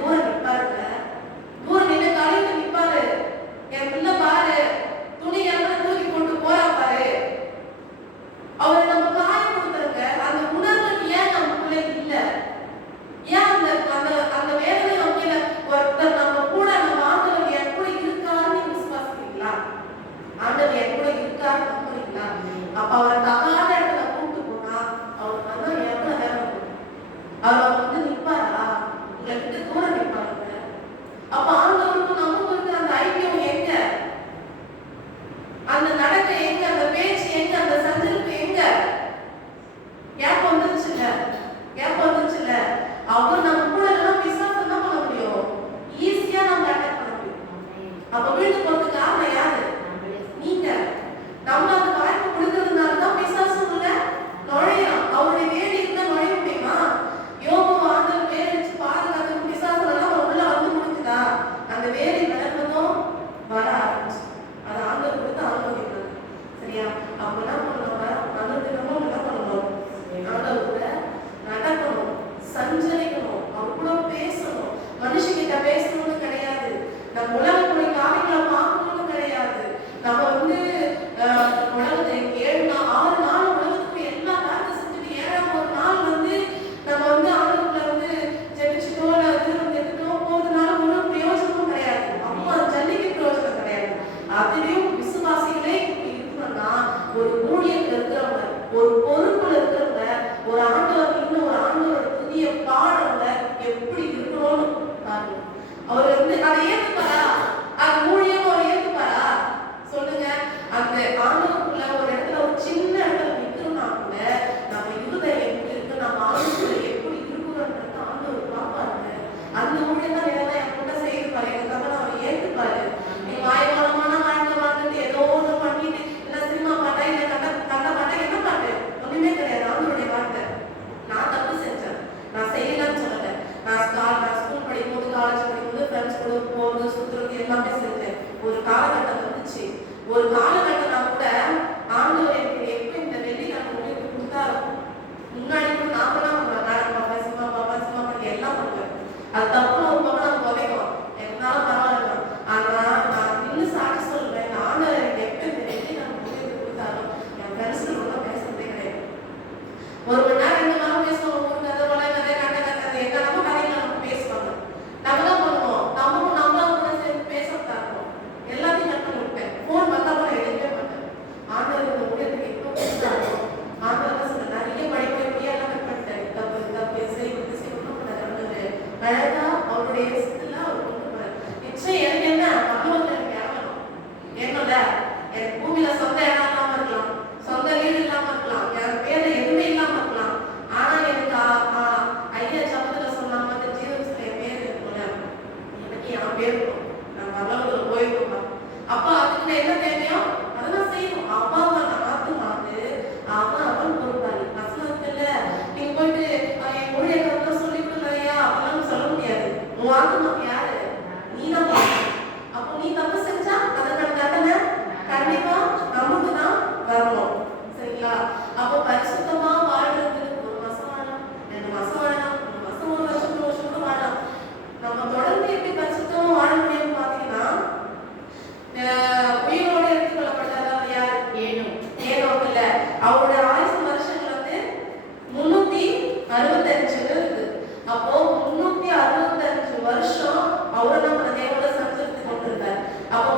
தூரம் நிற்பாருங்க. தூரம் நின்று காலையில நிற்பாரு. என் பிள்ளை பாரு, துணி எல்லாம் தூக்கி போட்டு போறா பாரு. அவரை நம்ம காயப்படுத்துறங்க. அந்த உணர்வு ஏன் நமக்குள்ள இல்ல? ஏன் அந்த அந்த அந்த வேதனை நமக்கு ஒருத்தர் நம்ம கூட நம்ம ஆண்டவர் என் கூட இருக்காருன்னு விசுவாசிக்கிறீங்களா? ஆண்டவர் என் கூட இருக்காருன்னு நம்புறீங்களா? அப்ப அவரை தகாத இடத்துல கூப்பிட்டு போனா அவர் வந்து எவ்வளவு நேரம் அவர் வந்து நிற்பாரா? உங்களை விட்டு தூரம் நிற்பாருங்க. அப்ப ஆண்டவருக்கும் நமக்கு இருக்கிற அந்த ஐக்கியம் எங்க? அந்த நடக்க எங்க? அந்த பேச்சு எங்க? அந்த சஞ்சரிப்பு எங்க? Gap வந்துருச்சுல்ல, gap வந்துருச்சுல்ல. அவர் நம்ம கூட இல்லைன்னா பிசாசு என்ன பண்ண முடியும்? ஈஸியா நம்ம அட்டாக் பண்ண முடியும். அப்ப வீட்டு போறதுக்கு காரணம் யாரு? நீங்க. நம்ம அந்த வாய்ப்பு கொடுக்கறதுனால தான் பிசாசு உள்ள நுழையும். அவருடைய வேடி இருந்தா நுழைய முடியுமா? யோபு ஆண்டவர் வேலை வச்சு பாதுகாத்து பிசாசு எல்லாம் உள்ள வந்து முடிஞ்சுதா? அந்த வேலை வளர்ந்ததும் வர ஆரம்பிச்சு. அதை ஆண்டவர் கொடுத்து அனுமதிக்கிறது. சரியா? அப்ப என்ன பண்ணணும்? நல்லது நம்ம என்ன பண்ணணும்? ஆண்டவர் கூட நடக்கணும், சஞ்சரிக்கணும், அவர் கூட பேசணும். மனுஷங்கிட்ட பேசணும்னு கிடையாது, நம்ம உலகத்துடைய காரியங்களை பார்க்கணும்னு கிடையாது. நம்ம வந்து உலகத்தை 6 நாள் உலகத்துக்கு எல்லா காரியத்தை செஞ்சுட்டு 7ஆம் நாள் வந்து நம்ம வந்து ஆண்டவர்ல வந்து ஜெபிச்சுட்டோ இல்லை திரும்ப எடுத்துட்டோ போறதுனால ஒரு பிரயோஜனமும் கிடையாது. அப்போ அது ஜல்லிக்கு பிரயோஜனம் கிடையாது. அதுலயும் விசுவாசிகளே இப்படி இருக்கணும்னா ஒரு ஊழியத்தில் இருக்கிறவங்க, ஒரு பொறுப்புல இருக்கிறவங்க, ஒரு ஆண்டவர் இன்னும் ஒரு ஆண்டவர் புதிய பாடல்ல எப்படி இருக்கணும்னு பாருங்க. அவர் வந்து அதை ஏத்துப்பாரா? அது ஊழியம் அவர் ஏத்துப்பாரா? சொல்லுங்க. அந்த ஆண்டவருக்குள்ள ஒரு இடத்துல ஒரு சின்ன இடத்துல நிற்கிறோம்னா கூட நம்ம இருதயம் எப்படி இருக்கு, நம்ம ஆண்டவருக்குள்ள எப்படி இருக்குறோன்றது ஆண்டவர் பார்ப்பாருங்க. அந்த ஊழியம் தான் வேலை என் கூட செய்யப்பாரு, எனக்கு தான் அவர் ஏத்துப்பாரு. நீ வாய்மூலமான வாழ்க்கை வாழ்ந்துட்டு ஏதோ ஒன்று பண்ணிட்டு இல்லை சினிமா பாட்டா இல்லை கண்ட பாட்டா என்ன பாட்டு ஒண்ணுமே கிடையாது. ஆண்டவருடைய வார்த்தை. நான் தப்பு செஞ்சேன், நான் செய்யலன்னு சொல்லலை. நான் ஸ்கூல் படிக்கும்போது காலேஜ் படிக்கும்போது ஃப்ரெண்ட்ஸ் கூட போகிறது சுற்றுறது எல்லாமே செஞ்சேன். ஒரு காலகட்டம் வந்துச்சு. ஒரு காலகட்டம் கூட ஆண்டவர் எனக்கு எப்போ இந்த வெள்ளி நான் உங்களுக்கு கொடுத்தாரோ முன்னாடி கூட நான் தான் நாடகம் பார்ப்பேன், சினிமா பார்ப்பேன், சினிமா பண்ணி எல்லாம் பண்ணுவேன். அது தப்புன்னு ஒரு பக்கம் நம்ம குறைக்கும், என்னாலும் பரவாயில்ல. ஆனால் நான் இன்னும் சாட்சி சொல்லுவேன், ஆண்டவர் எனக்கு எப்போ இந்த வெள்ளி நான் உங்களுக்கு கொடுத்தாரோ என் ஃப்ரெண்ட்ஸுக்கு ரொம்ப பேசுறதே கிடையாது. 1 மணி நேரம் 2 மணி நேரம் பேசுவாங்க. ஒரு கதை வள கதை கண்ட கதை என்னெல்லாமோ கதைகளை நம்ம பேசுவாங்க. நம்ம தான் பண்ணுவோம், நம்ம கூட சேர்ந்து பேசுறதா இருக்கும். எல்லாத்தையும் கட் பண்ணி விட்டேன். ஃபோன் வந்தா கூட எடுக்கவே மாட்டேன். ஆண்டவர் இந்த ஊழியத்துக்கு எப்போ பேசுறாரோ ஆண்டவர் தான் சொல்ல நிறைய படிப்படியாக எல்லாம் கட் பண்ணிட்டேன். தப்பு செய்ய ஒன்றும் பண்ணாரு. அழகா அவருடைய இடத்துல அவர் கொண்டு போறாரு. நிச்சயம் எனக்கு என்ன மனோவில் எனக்கு இறங்கணும் என்னோட எனக்கு பூமியில சொந்த இடம் இல்லாம இருக்கலாம், சொந்த வீடு இல்லாம இருக்கலாம், என் பேர்ல எதுவுமே இல்லாம இருக்கலாம். ஆனா எனக்கு ஐயா சபத்துல சொன்னாங்க ஜீவத்துல என் பேர் இருக்கும்ல, எனக்கு என் பேர் இருக்கும், நான் மகளத்துல போயிருக்கோம். அப்போ அதுக்கு என்ன தேவையோ அதெல்லாம் செய்யணும். அப்பாவை ஆத்துமாது அவன் பொறுப்பாளி. வசனத்துல நீங்க போயிட்டு என் ஊழியர்களை சொல்லி கொடுக்கலையா அதெல்லாம் சொல்ல முடியாது. உன் ஆத்துமாக்கு யாரு? நீ தான் பார்க்கணும். அப்போ நீ தப்பு செஞ்சா அதற்கான தண்டனை கண்டிப்பா நமக்கு தான் வரணும். சரிங்களா? அப்போ பரிசுத்தமா வாழ்றதுக்கு 1 மாசம் வாழலாம், 2 மாசம் வாழலாம், 3 மாசம் 1 வருஷம் 2 வருஷம் கூட வாழலாம். நம்ம தொடர்ந்து எப்படி பரிசுத்தமா வாழ முடியும்னு பாத்தீங்கன்னா உயிரோடு எடுத்துக்கொள்ளப்பட்டதால் யார்? ஏனோக்கு இல்ல. அவரோட ஆயுசு வருஷங்கள் வந்து 365 இருக்கு. அப்போ 365 வருஷம் அவரை நம்ம தேவோட சஞ்சரித்து கொண்டிருந்தார். அப்போ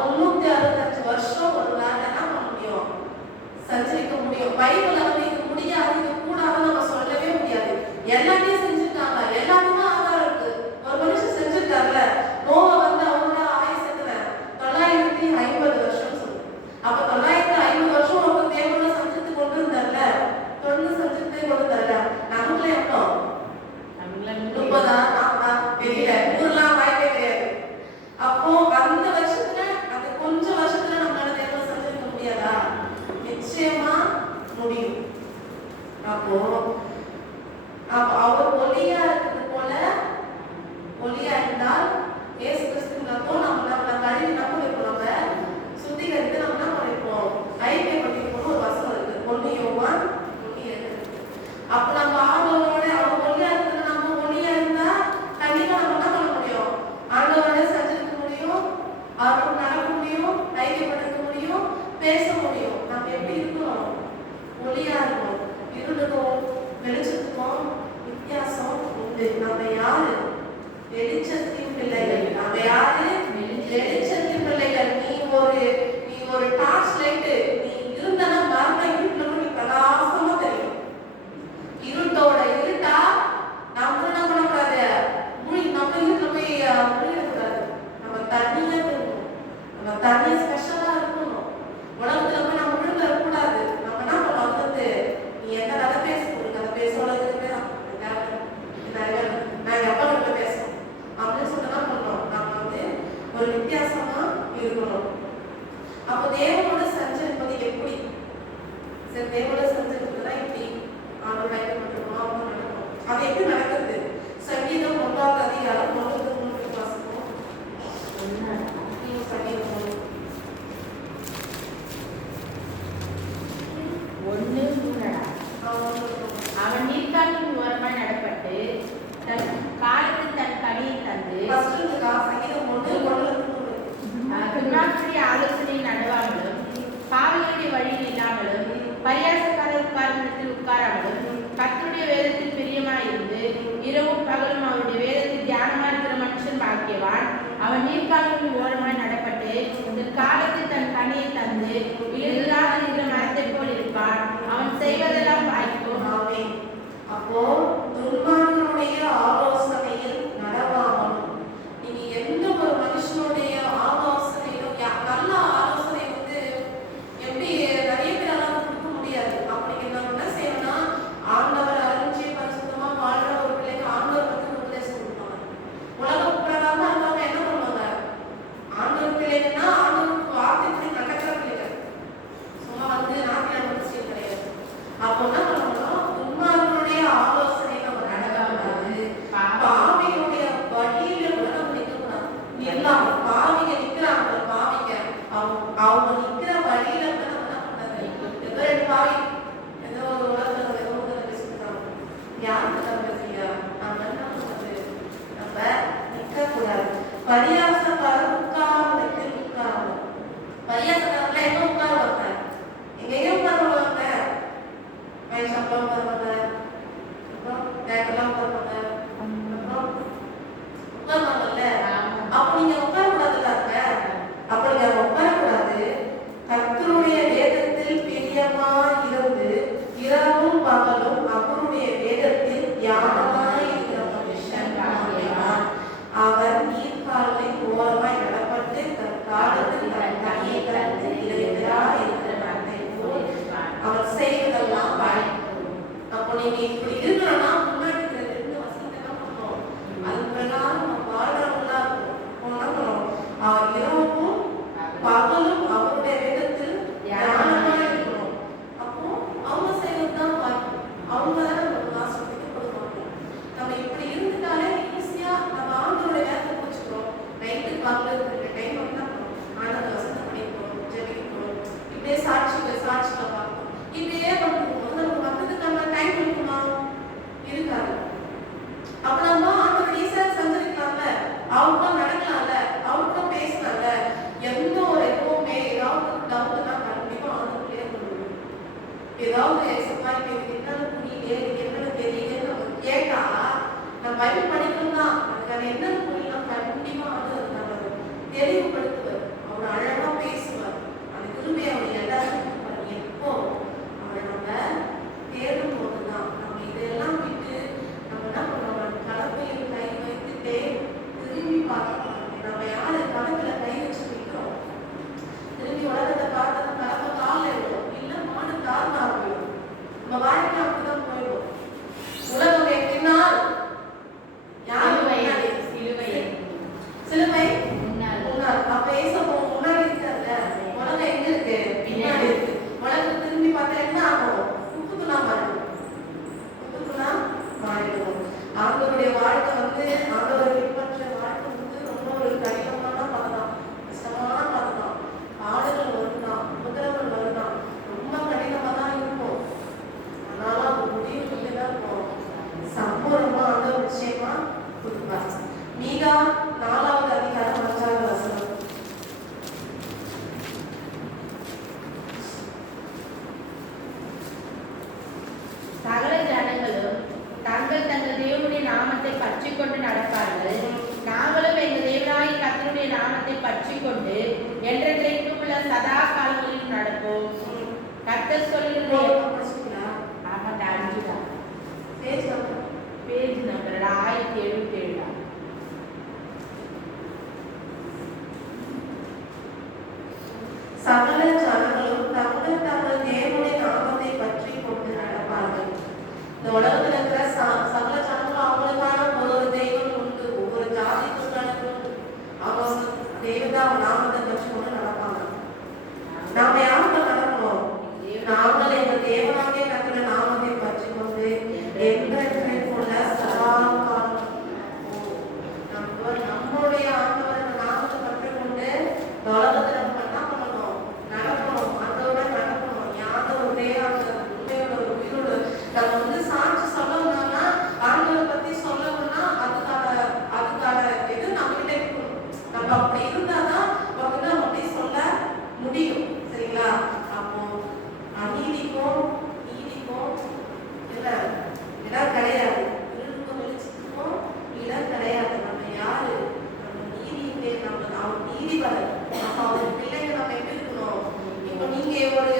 ஒரு வித்தியாசமா இருக்கணும். அப்போ தேவனோட சஞ்சரிப்பது எப்படி? சரி, தேவனோட சஞ்சரிப்பதுனா இப்படி ஆண்டவர் வைக்கப்பட்டிருக்கணும், அவங்க நடக்கணும். அது எப்படி நடக்குது? சங்கீதம் 1ஆவது அதிகாரம் 1-3 வாசிப்போம். சங்கீதம் 1:3. அவன் நீர்க்காற்றின் ஓரமாய் நடப்பட்டு தன் காலத்தில் தன் கனியை தந்து சங்கீதம் 1:1-3. துன்மார்க்கருடைய ஆலோசனையில் நடவாமலும் பாவிகளுடைய வழியில் இல்லாமலும் பரியாசக்காரர் உட்கார்ந்திடத்தில் உட்காராமலும் கர்த்தருடைய வேதத்தில் பிரியமாயிருந்து இரவும் பகலும் அவருடைய வேதத்தில் தியானமாயிருக்கிற மனுஷன் பாக்கியவான். அவன் நீர்க்காற்றின் ஓரமாய் நடப்பட்டு தன் காலத்தில் தன் கனியை தந்து இல்லாத இருக்கிற மரத்தை போல் இருப்பான். அவன் செய்வதெல்லாம் வாய்க்கும். ஆமென். அப்போ துன்மார்க்கனுடைய ஆலோசனையில் நடவாமலும், நீங்க எந்த ஒரு மனுஷனுடைய ஆலோசனையிலும் நல்ல ஆலோசனை வந்து எப்படி நிறைய பேரால கொடுக்க முடியாது. அப்படி நம்ம என்ன செய்யணும்னா, ஆண்டவர் அறிஞ்சு பரிசுத்தமா வாழ்ற ஒரு பிள்ளைக்கு ஆண்டவர் வந்து உபதேசம் கொடுப்பாங்க. உலக பிரகாரமா இருக்கவங்க என்ன பண்ணுவாங்க? ஆண்டவர் பிள்ளைங்கன்னா ஆண்டவருக்கு வார்த்தை நடக்கிற பிள்ளைகள், சும்மா வந்து நாட்டில் முடிச்சு கிடையாது. அப்போ என்ன பண்ணணும்? துன்மார்க்கனுடைய ஆலோசனை நம்ம நடக்காது, பாவிகளுடைய வழியில கூட நம்ம நிற்கக்கூடாது. எல்லாம் பாவிங்க நிற்கிறாங்க, பாவிங்க அவங்க நிற்கிற வழியில கூட நம்ம என்ன பண்ணாது? ஏதோ 2 பாவி ஏதோ ஒரு உலகத்துல ஏதோ ஒரு பேசிக்கிறாங்க, யாருக்கு நம்ம பேசுறீங்க? நம்ம என்ன பண்றது? நம்ம நிற்கக்கூடாது. பரியாசக்காரர் உட்காராமல் உட்காராமல், பரியாசக்காரர்ல எங்க உட்காருவாங்க? எங்கேயும் உட்காருவாங்க. சம்பளம் வருவாங்க, அப்புறம் தேட்டெல்லாம் வருவாங்க, அப்புறம் உட்காருவாங்கல்ல. அப்ப நீங்க உட்காரக்கூடாதுல்ல. அப்ப நீங்க உட்காரக்கூடாது. கர்த்தருடைய வேதத்தில் பிரியமா இருந்து இரவும் பகலும் அவருடைய வேதத்தில் தியானமாய் இருக்கிற மனுஷன் பாக்கியவான். அவர் நீர்க்காலின் ஓரமாய் நடப்பட்டு தன் காலத்தில் தன் கனியை தந்து இளையராய் இருக்கிற மரத்தை போல் அவர் செய்வதெல்லாம் வாய்க்கும். அப்போ நீங்க இப்படி இருக்கணும்னா முன்னாடி இருக்கிற 2 வசனத்தை என்ன பண்ணணும்? அது பிரகாரம் நம்ம வாழ்றவங்களா இருக்கும். என்ன பண்ணணும்? அவர் இரவும் பகலும் அவருடைய வேதத்தில் தியானமா இருக்கணும். அப்போ அவங்க செய்வதுதான் வாய்க்கும். அவங்க தான் நமக்கு ஆசீர்வாதத்தை கொடுப்பாங்க. நம்ம இப்படி இருந்துட்டாலே ஈஸியா நம்ம ஆண்டவருடைய வேதத்தை பிடிச்சிக்கிறோம். நைட்டு பகல் இருக்கிற டைம் வந்து என்ன பண்ணணும்? ஆண்டவர் வசனம் படிக்கணும், ஜெபிக்கணும், இப்படியே சாட்சிகளை பார்க்கணும். இப்படியே பண்ணும்போது நமக்கு மற்றதுக்கான டைம் இருக்குமா? இருக்காது. அப்ப நம்ம ஆண்டவர் ஈஸியா சஞ்சரிக்கலாம்ல, அவங்க நடக்கலாம்ல, அவங்க பேசலாம்ல. எந்த ஒரு எப்பவுமே ஏதாவது டவுட்னா கண்டிப்பா ஆண்டவர் கிளியர் பண்ணுவோம். ஏதாவது எக்ஸாம்பிள் எனக்கு என்னன்னு புரியல, எனக்கு என்னன்னு தெரியலன்னு நம்ம கேட்டா, நம்ம பைபிள் படிக்கணும் தான், அதுக்கான என்னன்னு புரியலாம் கண்டிப்பா ஆண்டவர் நம்ம தெளிவுபடுத்துவார். அவர் அழகா பேசுவார். அந்த கிருபை அவர் எல்லாருக்கும் எப்போ அவரை நம்ம தேடும் போதுதான். நம்ம இதெல்லாம் விட்டு நம்ம என்ன பண்ணுவோம்? கலப்பையில் கை வைத்துட்டே திரும்பி பார்க்கணும். நம்ம யாரு கணக்குல கை வச்சு நிற்கிறோம்? திரும்பி உலகத்தை பார்த்தா கலப்பை காலில் இருக்கும், இல்லை மாடு காரணம் ஆகும். நம்ம வாழ்க்கை அப்படிதான் போயிடும். உலகம் எப்படினால் சிலுவை முன்னாள். அப்ப ஏசப்போம் முன்னாடி இருக்காருல்ல, உலகம் எங்க இருக்கு? பின்னாடி இருக்கு. உலகம் திரும்பி பார்த்தா என்ன ஆகும்? உப்புக்குள்ளா மாறிடும். உப்புக்குள்ளா மாறிடும். ஆண்டவருடைய வாழ்க்கை வந்து ஆண்டவரை பின்பற்ற வாழ்க்கை வந்து ரொம்ப ஒரு கடினமான பாதைதான், கஷ்டமான பாதைதான். பாடுகள் வருதான், உபதிரவங்கள் வருதான், ரொம்ப கடினமா தான் இருக்கும். ஆனாலும் அது முடிவு கொண்டுதான் இருக்கும். சம்பூர்ணமா ஆண்டவர் நிச்சயமா கொடுப்பார். மீகா 4வது அதிகாரம் 5வது வசனம். சகல ஜனங்களும் தங்கள் தங்கள் தேவனுடைய நாமத்தை பற்றிக் கொண்டு நடப்பார்கள். நாங்களும் எங்கள் தேவனாகிய கர்த்தருடைய நாமத்தை பற்றிக் கொண்டு என்றென்றைக்கும் உள்ள சதா காலங்களிலும் நடப்போம். கர்த்தர் சொல்லுகிறது. ஆமாண்டா, 5 தான். Page number 1077. சகல ஜனங்களும் தங்கள் தங்கள் தேவனுடைய நாமத்தை பற்றி கொண்டு நடப்பார்கள். இந்த உலகத்துல இருக்கிற சகல ஜனங்களும் அவங்களுக்கான ஒரு தெய்வம் உண்டு, ஒவ்வொரு ஜாதிக்கும் உண்டு. அவங்க பிதாவை நாமத்தை வச்சுக்கொண்டு நடப்பாங்க. நாம யாருங்க நடக்கணும்? நாங்கள் எங்கள் தேவனாகிய கர்த்தருடைய நாமத்தை பற்றிக்கொண்டு என்றென்றைக்குள்ள சதா காலம் நம்மளுடைய ஆண்டவர் நாமத்தை பற்றிக்கொண்டு உலகத்துல நம்ம என்ன பண்ணணும்? நடக்கணும். அதோட நடக்கணும். யாரும் ஒரே ஆண்டவர் உண்மையோட ஒரு உயிரோடு நம்ம வந்து சாட்சி சொல்லணும்னா ஆண்டவரை பத்தி சொல்லணும்னா அதுக்கான இது நம்ம கிட்ட இருக்கணும். நம்ம அப்படி இருந்தாதான் வந்து நம்ம அப்படி சொல்ல முடியும். சரிங்களா? அப்போ அநீதிக்கும் நீதிக்கும் இடம் கிடையாது. இருளுக்கும் வெளிச்சத்துக்கும் இடம் கிடையாது. நம்ம யாரு? நம்ம நீதியிலே நம்ம நீதிபரர். அப்ப அவர் பிள்ளைங்க நம்ம எப்படி இருக்கணும்? இப்போ நீங்க ஒரு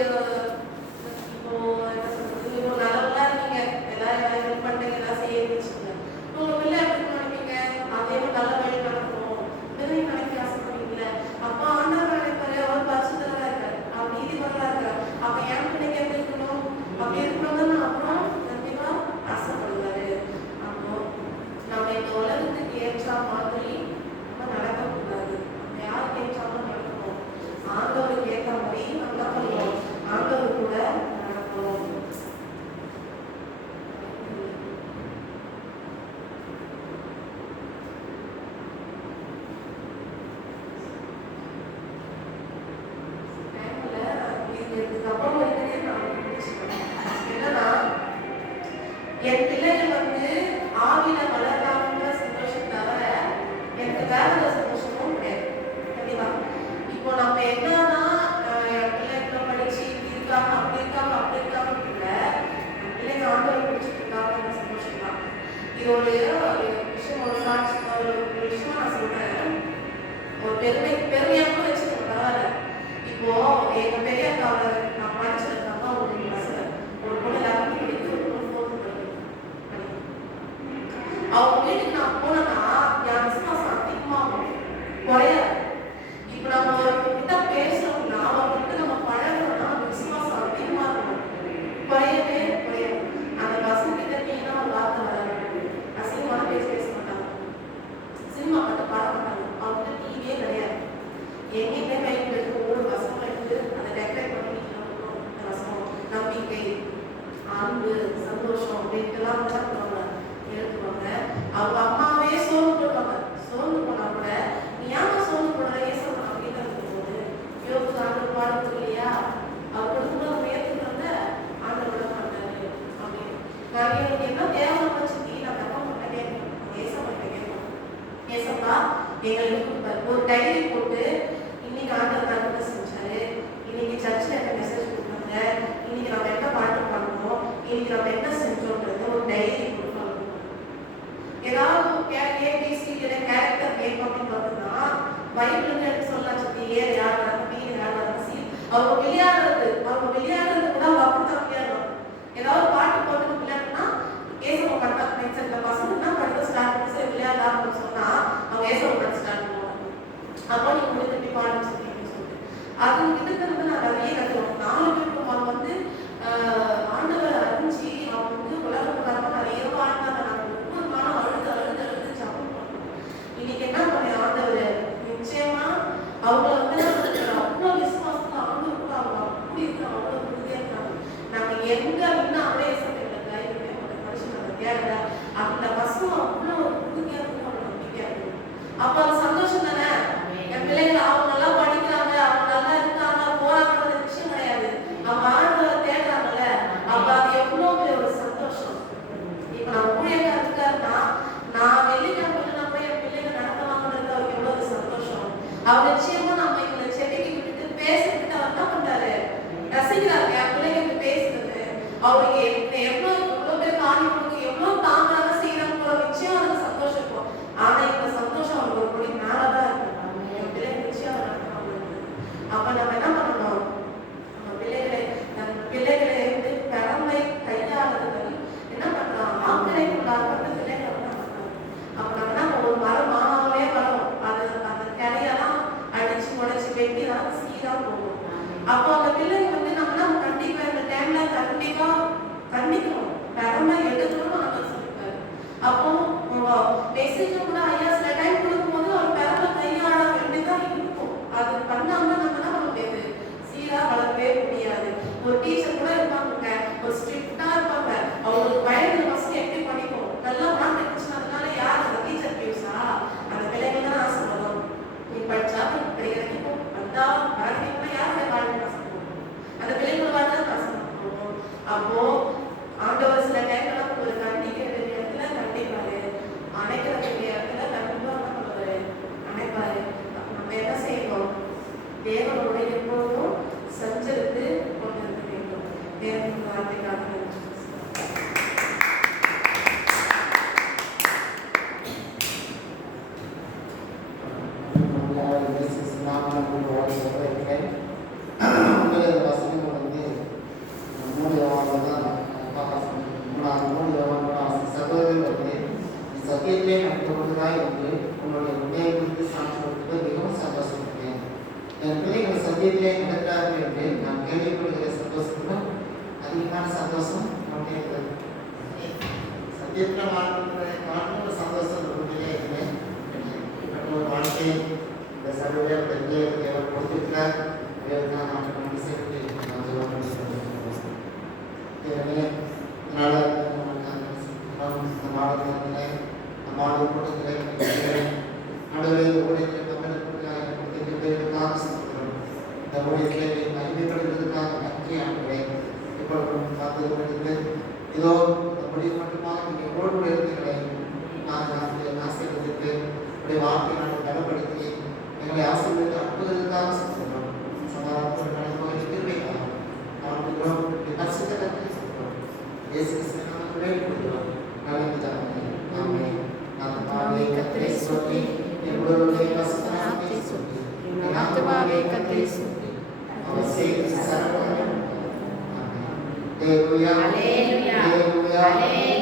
இப்போ என்ன சொல்றது, இப்போ நல்லவங்களா இருக்கீங்க, எல்லாரும் ஹெல்ப் பண்றீங்க, எல்லாம் செய்ய வச்சுக்கோங்க. உங்க பிள்ளை எப்படி நினைப்பீங்க? அதே நல்ல வழி நடக்கணும் நிறைய நினைக்க ஆசைப்படுவீங்கள? அப்ப ஆண்டவர் நினைப்பாரு, அவர் பரிசுத்தரா இருக்காரு, அவர் நீதிபரரா இருக்காரு. அப்ப என் பிள்ளைங்க எப்படி இருக்கணும்? அப்படி இருக்கணும்னு அப்புறம் கண்டிப்பா ஆசைப்படுவாரு. அப்போ நம்ம இந்த உலகத்துக்கு ஏற்ற மாதிரி நம்ம நடக்கக்கூடாது. நம்ம யாருக்கு ஏற்றாலும் நடக்கணும். ஆண்டவருக்கு ஏற்ற மாதிரி நம்ம பண்ணணும். ஆண்டவர் கூட நடக்கணும். இதுக்கப்புறம் இருக்கிறதே நான் முடிச்சுக்கிறேன். என்னன்னா, என் பிள்ளைகள் வந்து ஆவில வளர்றாங்க சந்தோஷம் தவிர எனக்கு வேற ஒரு சந்தோஷமும் கிடையாது. கண்டிப்பா இப்போ நம்ம என்னதான் என் பிள்ளைங்களை படிச்சு இப்படி இருக்காங்க அப்படி இருக்காங்க அப்படி இருக்காங்கன்னு இல்லை, என் பிள்ளைங்க ஆண்டவரை பிடிச்சிட்டு இருக்காங்க சந்தோஷம் தான். இது ஒரு விஷயம், ஒரு சாட்சி, ஒரு விஷயம் நான் சொல்றேன். ஒரு பெருமையாகவும் வச்சுக்கோங்க, பரவாயில்ல. இப்போ எங்க பெரிய அக்காவை நான் படிச்சிருக்காங்க ஒரு பஸ்ல ஒரு பொண்ணு 11th படிக்குது, ஒரு பொண்ணு 4th படிக்குது. அவங்க வீட்டுக்கு நான் போனேன்னா என் விசுவாசம் அதிகமாகும், குறையாது. இப்போ நம்ம ஒருத்தர்கிட்ட பேசணும்னா அவர்கிட்ட நம்ம பழகணும்னா அந்த விசுவாசம் அதிகமா இருக்கும், குறையவே குறையாது. அந்த பசங்க கிட்ட நீங்கன்னா ஒரு வார்த்தை வராது, அசிங்கமான பேச மாட்டாங்க, சினிமா பார்த்து பாட மாட்டாங்க, அவங்ககிட்ட டிவியே கிடையாது. எங்கேயுமே கையில் எடுத்து ஒவ்வொரு வசனம் எடுத்து அதை டெக்கரேட் பண்ணி அந்த வசனம் நம்பிக்கை, அன்பு, சந்தோஷம் அப்படின்ட்டுலாம் வந்து பண்ணுவாங்க, எழுதுவாங்க. அவங்க அம்மாவே சோர்ந்து போடுவாங்க. சோர்ந்து போனா கூட நீ ஏன் சோர்ந்து போடுற ஏசப்பா அப்படின்னு இருக்கும்போது யோகு ஆண்டவர் பாடுறது இல்லையா, அவர் கொடுக்கும்போது அவங்க ஏற்றுக்கிறத ஆண்டவர் விட மாட்டாரு அப்படின்னு. நான் எங்களுக்கு என்ன தேவை வச்சுக்கி நான் அப்பா கிட்ட கேட்போம், ஏசப்பா கிட்ட கேட்போம், ஏசப்பா எங்களுக்கு ஒரு டைரி போட்டு இன்னைக்கு ஆண்டவர் நன்மை செஞ்சாரு, இன்னைக்கு சர்ச்சில் என்ன மெசேஜ் கொடுத்தாங்க, இன்னைக்கு நம்ம என்ன பாட்டு பாடணும், இன்னைக்கு நம்ம என்ன செஞ்சோன்றது ஒரு டைரி கொடுப்பாங்க. ஏதாவது ஏபிசிடியோட கேரக்டர் மேக் அப்படின்னு பார்த்தோம்னா பைபிள் எடுத்து சொல்லலாம். சத்தி ஏர் யார் வராங்க, பி யார் வராங்க, சி அவங்க விளையாடுறது கூட அவங்க அப்படித்தான் விளையாடுவாங்க. ஏதாவது பாட்டு போட்டு விளையாடுனா ஏசப்பா பாட்டா இந்த பசங்க தான் படிக்க ஸ்டார்ட் பண்ணி விளையாடலாம் சொன்னா அவங்க ஏசப்பா பாட்டு ஸ்டார்ட் பண்ணுவாங்க. அப்போ நீங்க உங்களுக்கு எப்படி பாடம் சொல்லிட்டு சொல்லிட்டு அது கிட்ட இருந்து நான் நிறைய கற்றுக்கணும். 4 பேருக்கு அவங்க வந்து ஆண்டவர் அறிஞ்சு அவங்க வந்து உலகத்துக்காக நிறைய வாழ்ந்தாங்க. நாங்கள் ஒவ்வொரு நாளும் அழுது ஜபம் பண்ணோம். இன்னைக்கு என்ன பண்ண ஆண்டவர் நிச்சயமா அவங்கள வந்து அவ்வளோ விசுவாசத்துல ஆண்டவர் கூட அவங்க அப்படி இருக்கிறாங்க, அவ்வளோ உறுதியா இருக்காங்க. நாங்கள் எங்க இன்னும் அப்படியே சொல்லிட்டு கைதுமே அவங்க படிச்சு நாங்கள் தேடல. அந்த பசங்க அவ்வளோ ஒரு உறுதியா இருக்கு, அவ்வளோ நம்பிக்கையா இருக்கு. அப்போ அது சந்தோஷம் தானே. என் பிள்ளைங்க அவங்க நல்லா படிக்கிறாங்க, அவங்க நல்லா இருக்காங்க, போறாங்கன்ற விஷயம் கிடையாது, அவங்க ஆண்டவரை தேடுறாங்கல்ல, அப்ப அது எவ்வளவு பெரிய ஒரு சந்தோஷம். இப்ப நம்ம ஊழியக்கா இருக்காருன்னா நான் வெள்ளிக்கிழமை நம்ம என் பிள்ளைங்க நடத்தலாம்ன்றது அவருக்கு எவ்வளவு ஒரு சந்தோஷம். அவர் நிச்சயமா நம்ம எங்களை செடிக்கு விட்டுட்டு பேசிட்டு அவர் என்ன பண்றாரு, ரசிக்கிறாங்க. என் பிள்ளைங்க இப்ப பேசுறது அவருக்கு எவ்வளவு பேர் காணி கொடுக்க எவ்வளவு தாங்காக செய்யறாங்க, நிச்சயம் அவருக்கு சந்தோஷம் இருக்கும். ஆனா இந்த சந்தோஷம் அவருக்கு ஒரு படி மேலதான் இருக்கும். என் பிள்ளைங்க நிச்சயம் அவர் நடத்தலாம். அப்ப நம்ம என்ன பண்ணணும், நம்ம பிள்ளைகளை வந்து திறமை கையாளுதல் என்ன பண்றோம், ஆக்கிரைக்குள்ளாக பிள்ளைகளை வந்து அப்ப நம்ம என்ன ஒரு மரம் மாவே வரும், அது அந்த கிளையெல்லாம் அடிச்சு உடைச்சு வெட்டி தான் சீரா போகும். அப்போ அந்த பிள்ளைங்க வந்து நம்ம கண்டிப்பா இந்த டைம்ல கண்டிப்பா சத்தியத்திலே நடக்கிறார்கள் என்று நான் கேள்விப்படுகிற சந்தோஷத்துடன் அதிகமான சந்தோஷம் நமக்கு இருக்கிறது. சத்தியத்தில் வாழ்க்கை சந்தோஷம் உண்மையிலே இல்லை. இப்படி ஒரு வாழ்க்கை இந்த சபையை தேவன் கொடுத்திருக்கிறார். தேவன் நாம் நன்றி செலுத்தி நாம் ஜெபம் செய்வோம். தேவனே, இதனால இந்த மாவட்டத்திலே மாவட்ட கூட்டத்திலே நடுவில் ஊழியத்தில் தமிழர்களுக்காக சந்திக்கிறோம். இந்த ஊழியத்திலே மகிமைப்படுவதற்காக நன்றி ஆண்டுகளை இப்பொழுது பார்த்து கொண்டிருந்து இதோ இந்த முடிவு மட்டுமாக நீங்கள் எவ்வளவு இருந்தீங்களே நாங்கள் ஆசீர்வதித்து உடைய வார்த்தை நாங்கள் பலப்படுத்தி எங்களை ஆசீர்வதித்து அற்புதத்துக்காக சந்திக்கிறோம். சமாதானத்தோடு நடப்பவர்கள் திரும்பிக்கலாம் அவர்களும் பரிசுத்த நன்றி சொல்கிறோம். இயேசு கிறிஸ்துவின் நாமத்தில் வேண்டிக் கொள்கிறோம். நல்ல பிதாவே, ஆமென். நான் பாவை கர்த்தரை ஸ்தோத்திரி, என் உடலுடைய பரிசுத்த நாமத்தை ஸ்தோத்திரி, என் ஆத்துமாவே கர்த்தரை ஸ்தோத்திரி, அவர் செய்த சகல. Hallelujah. Hallelujah. Hallelujah.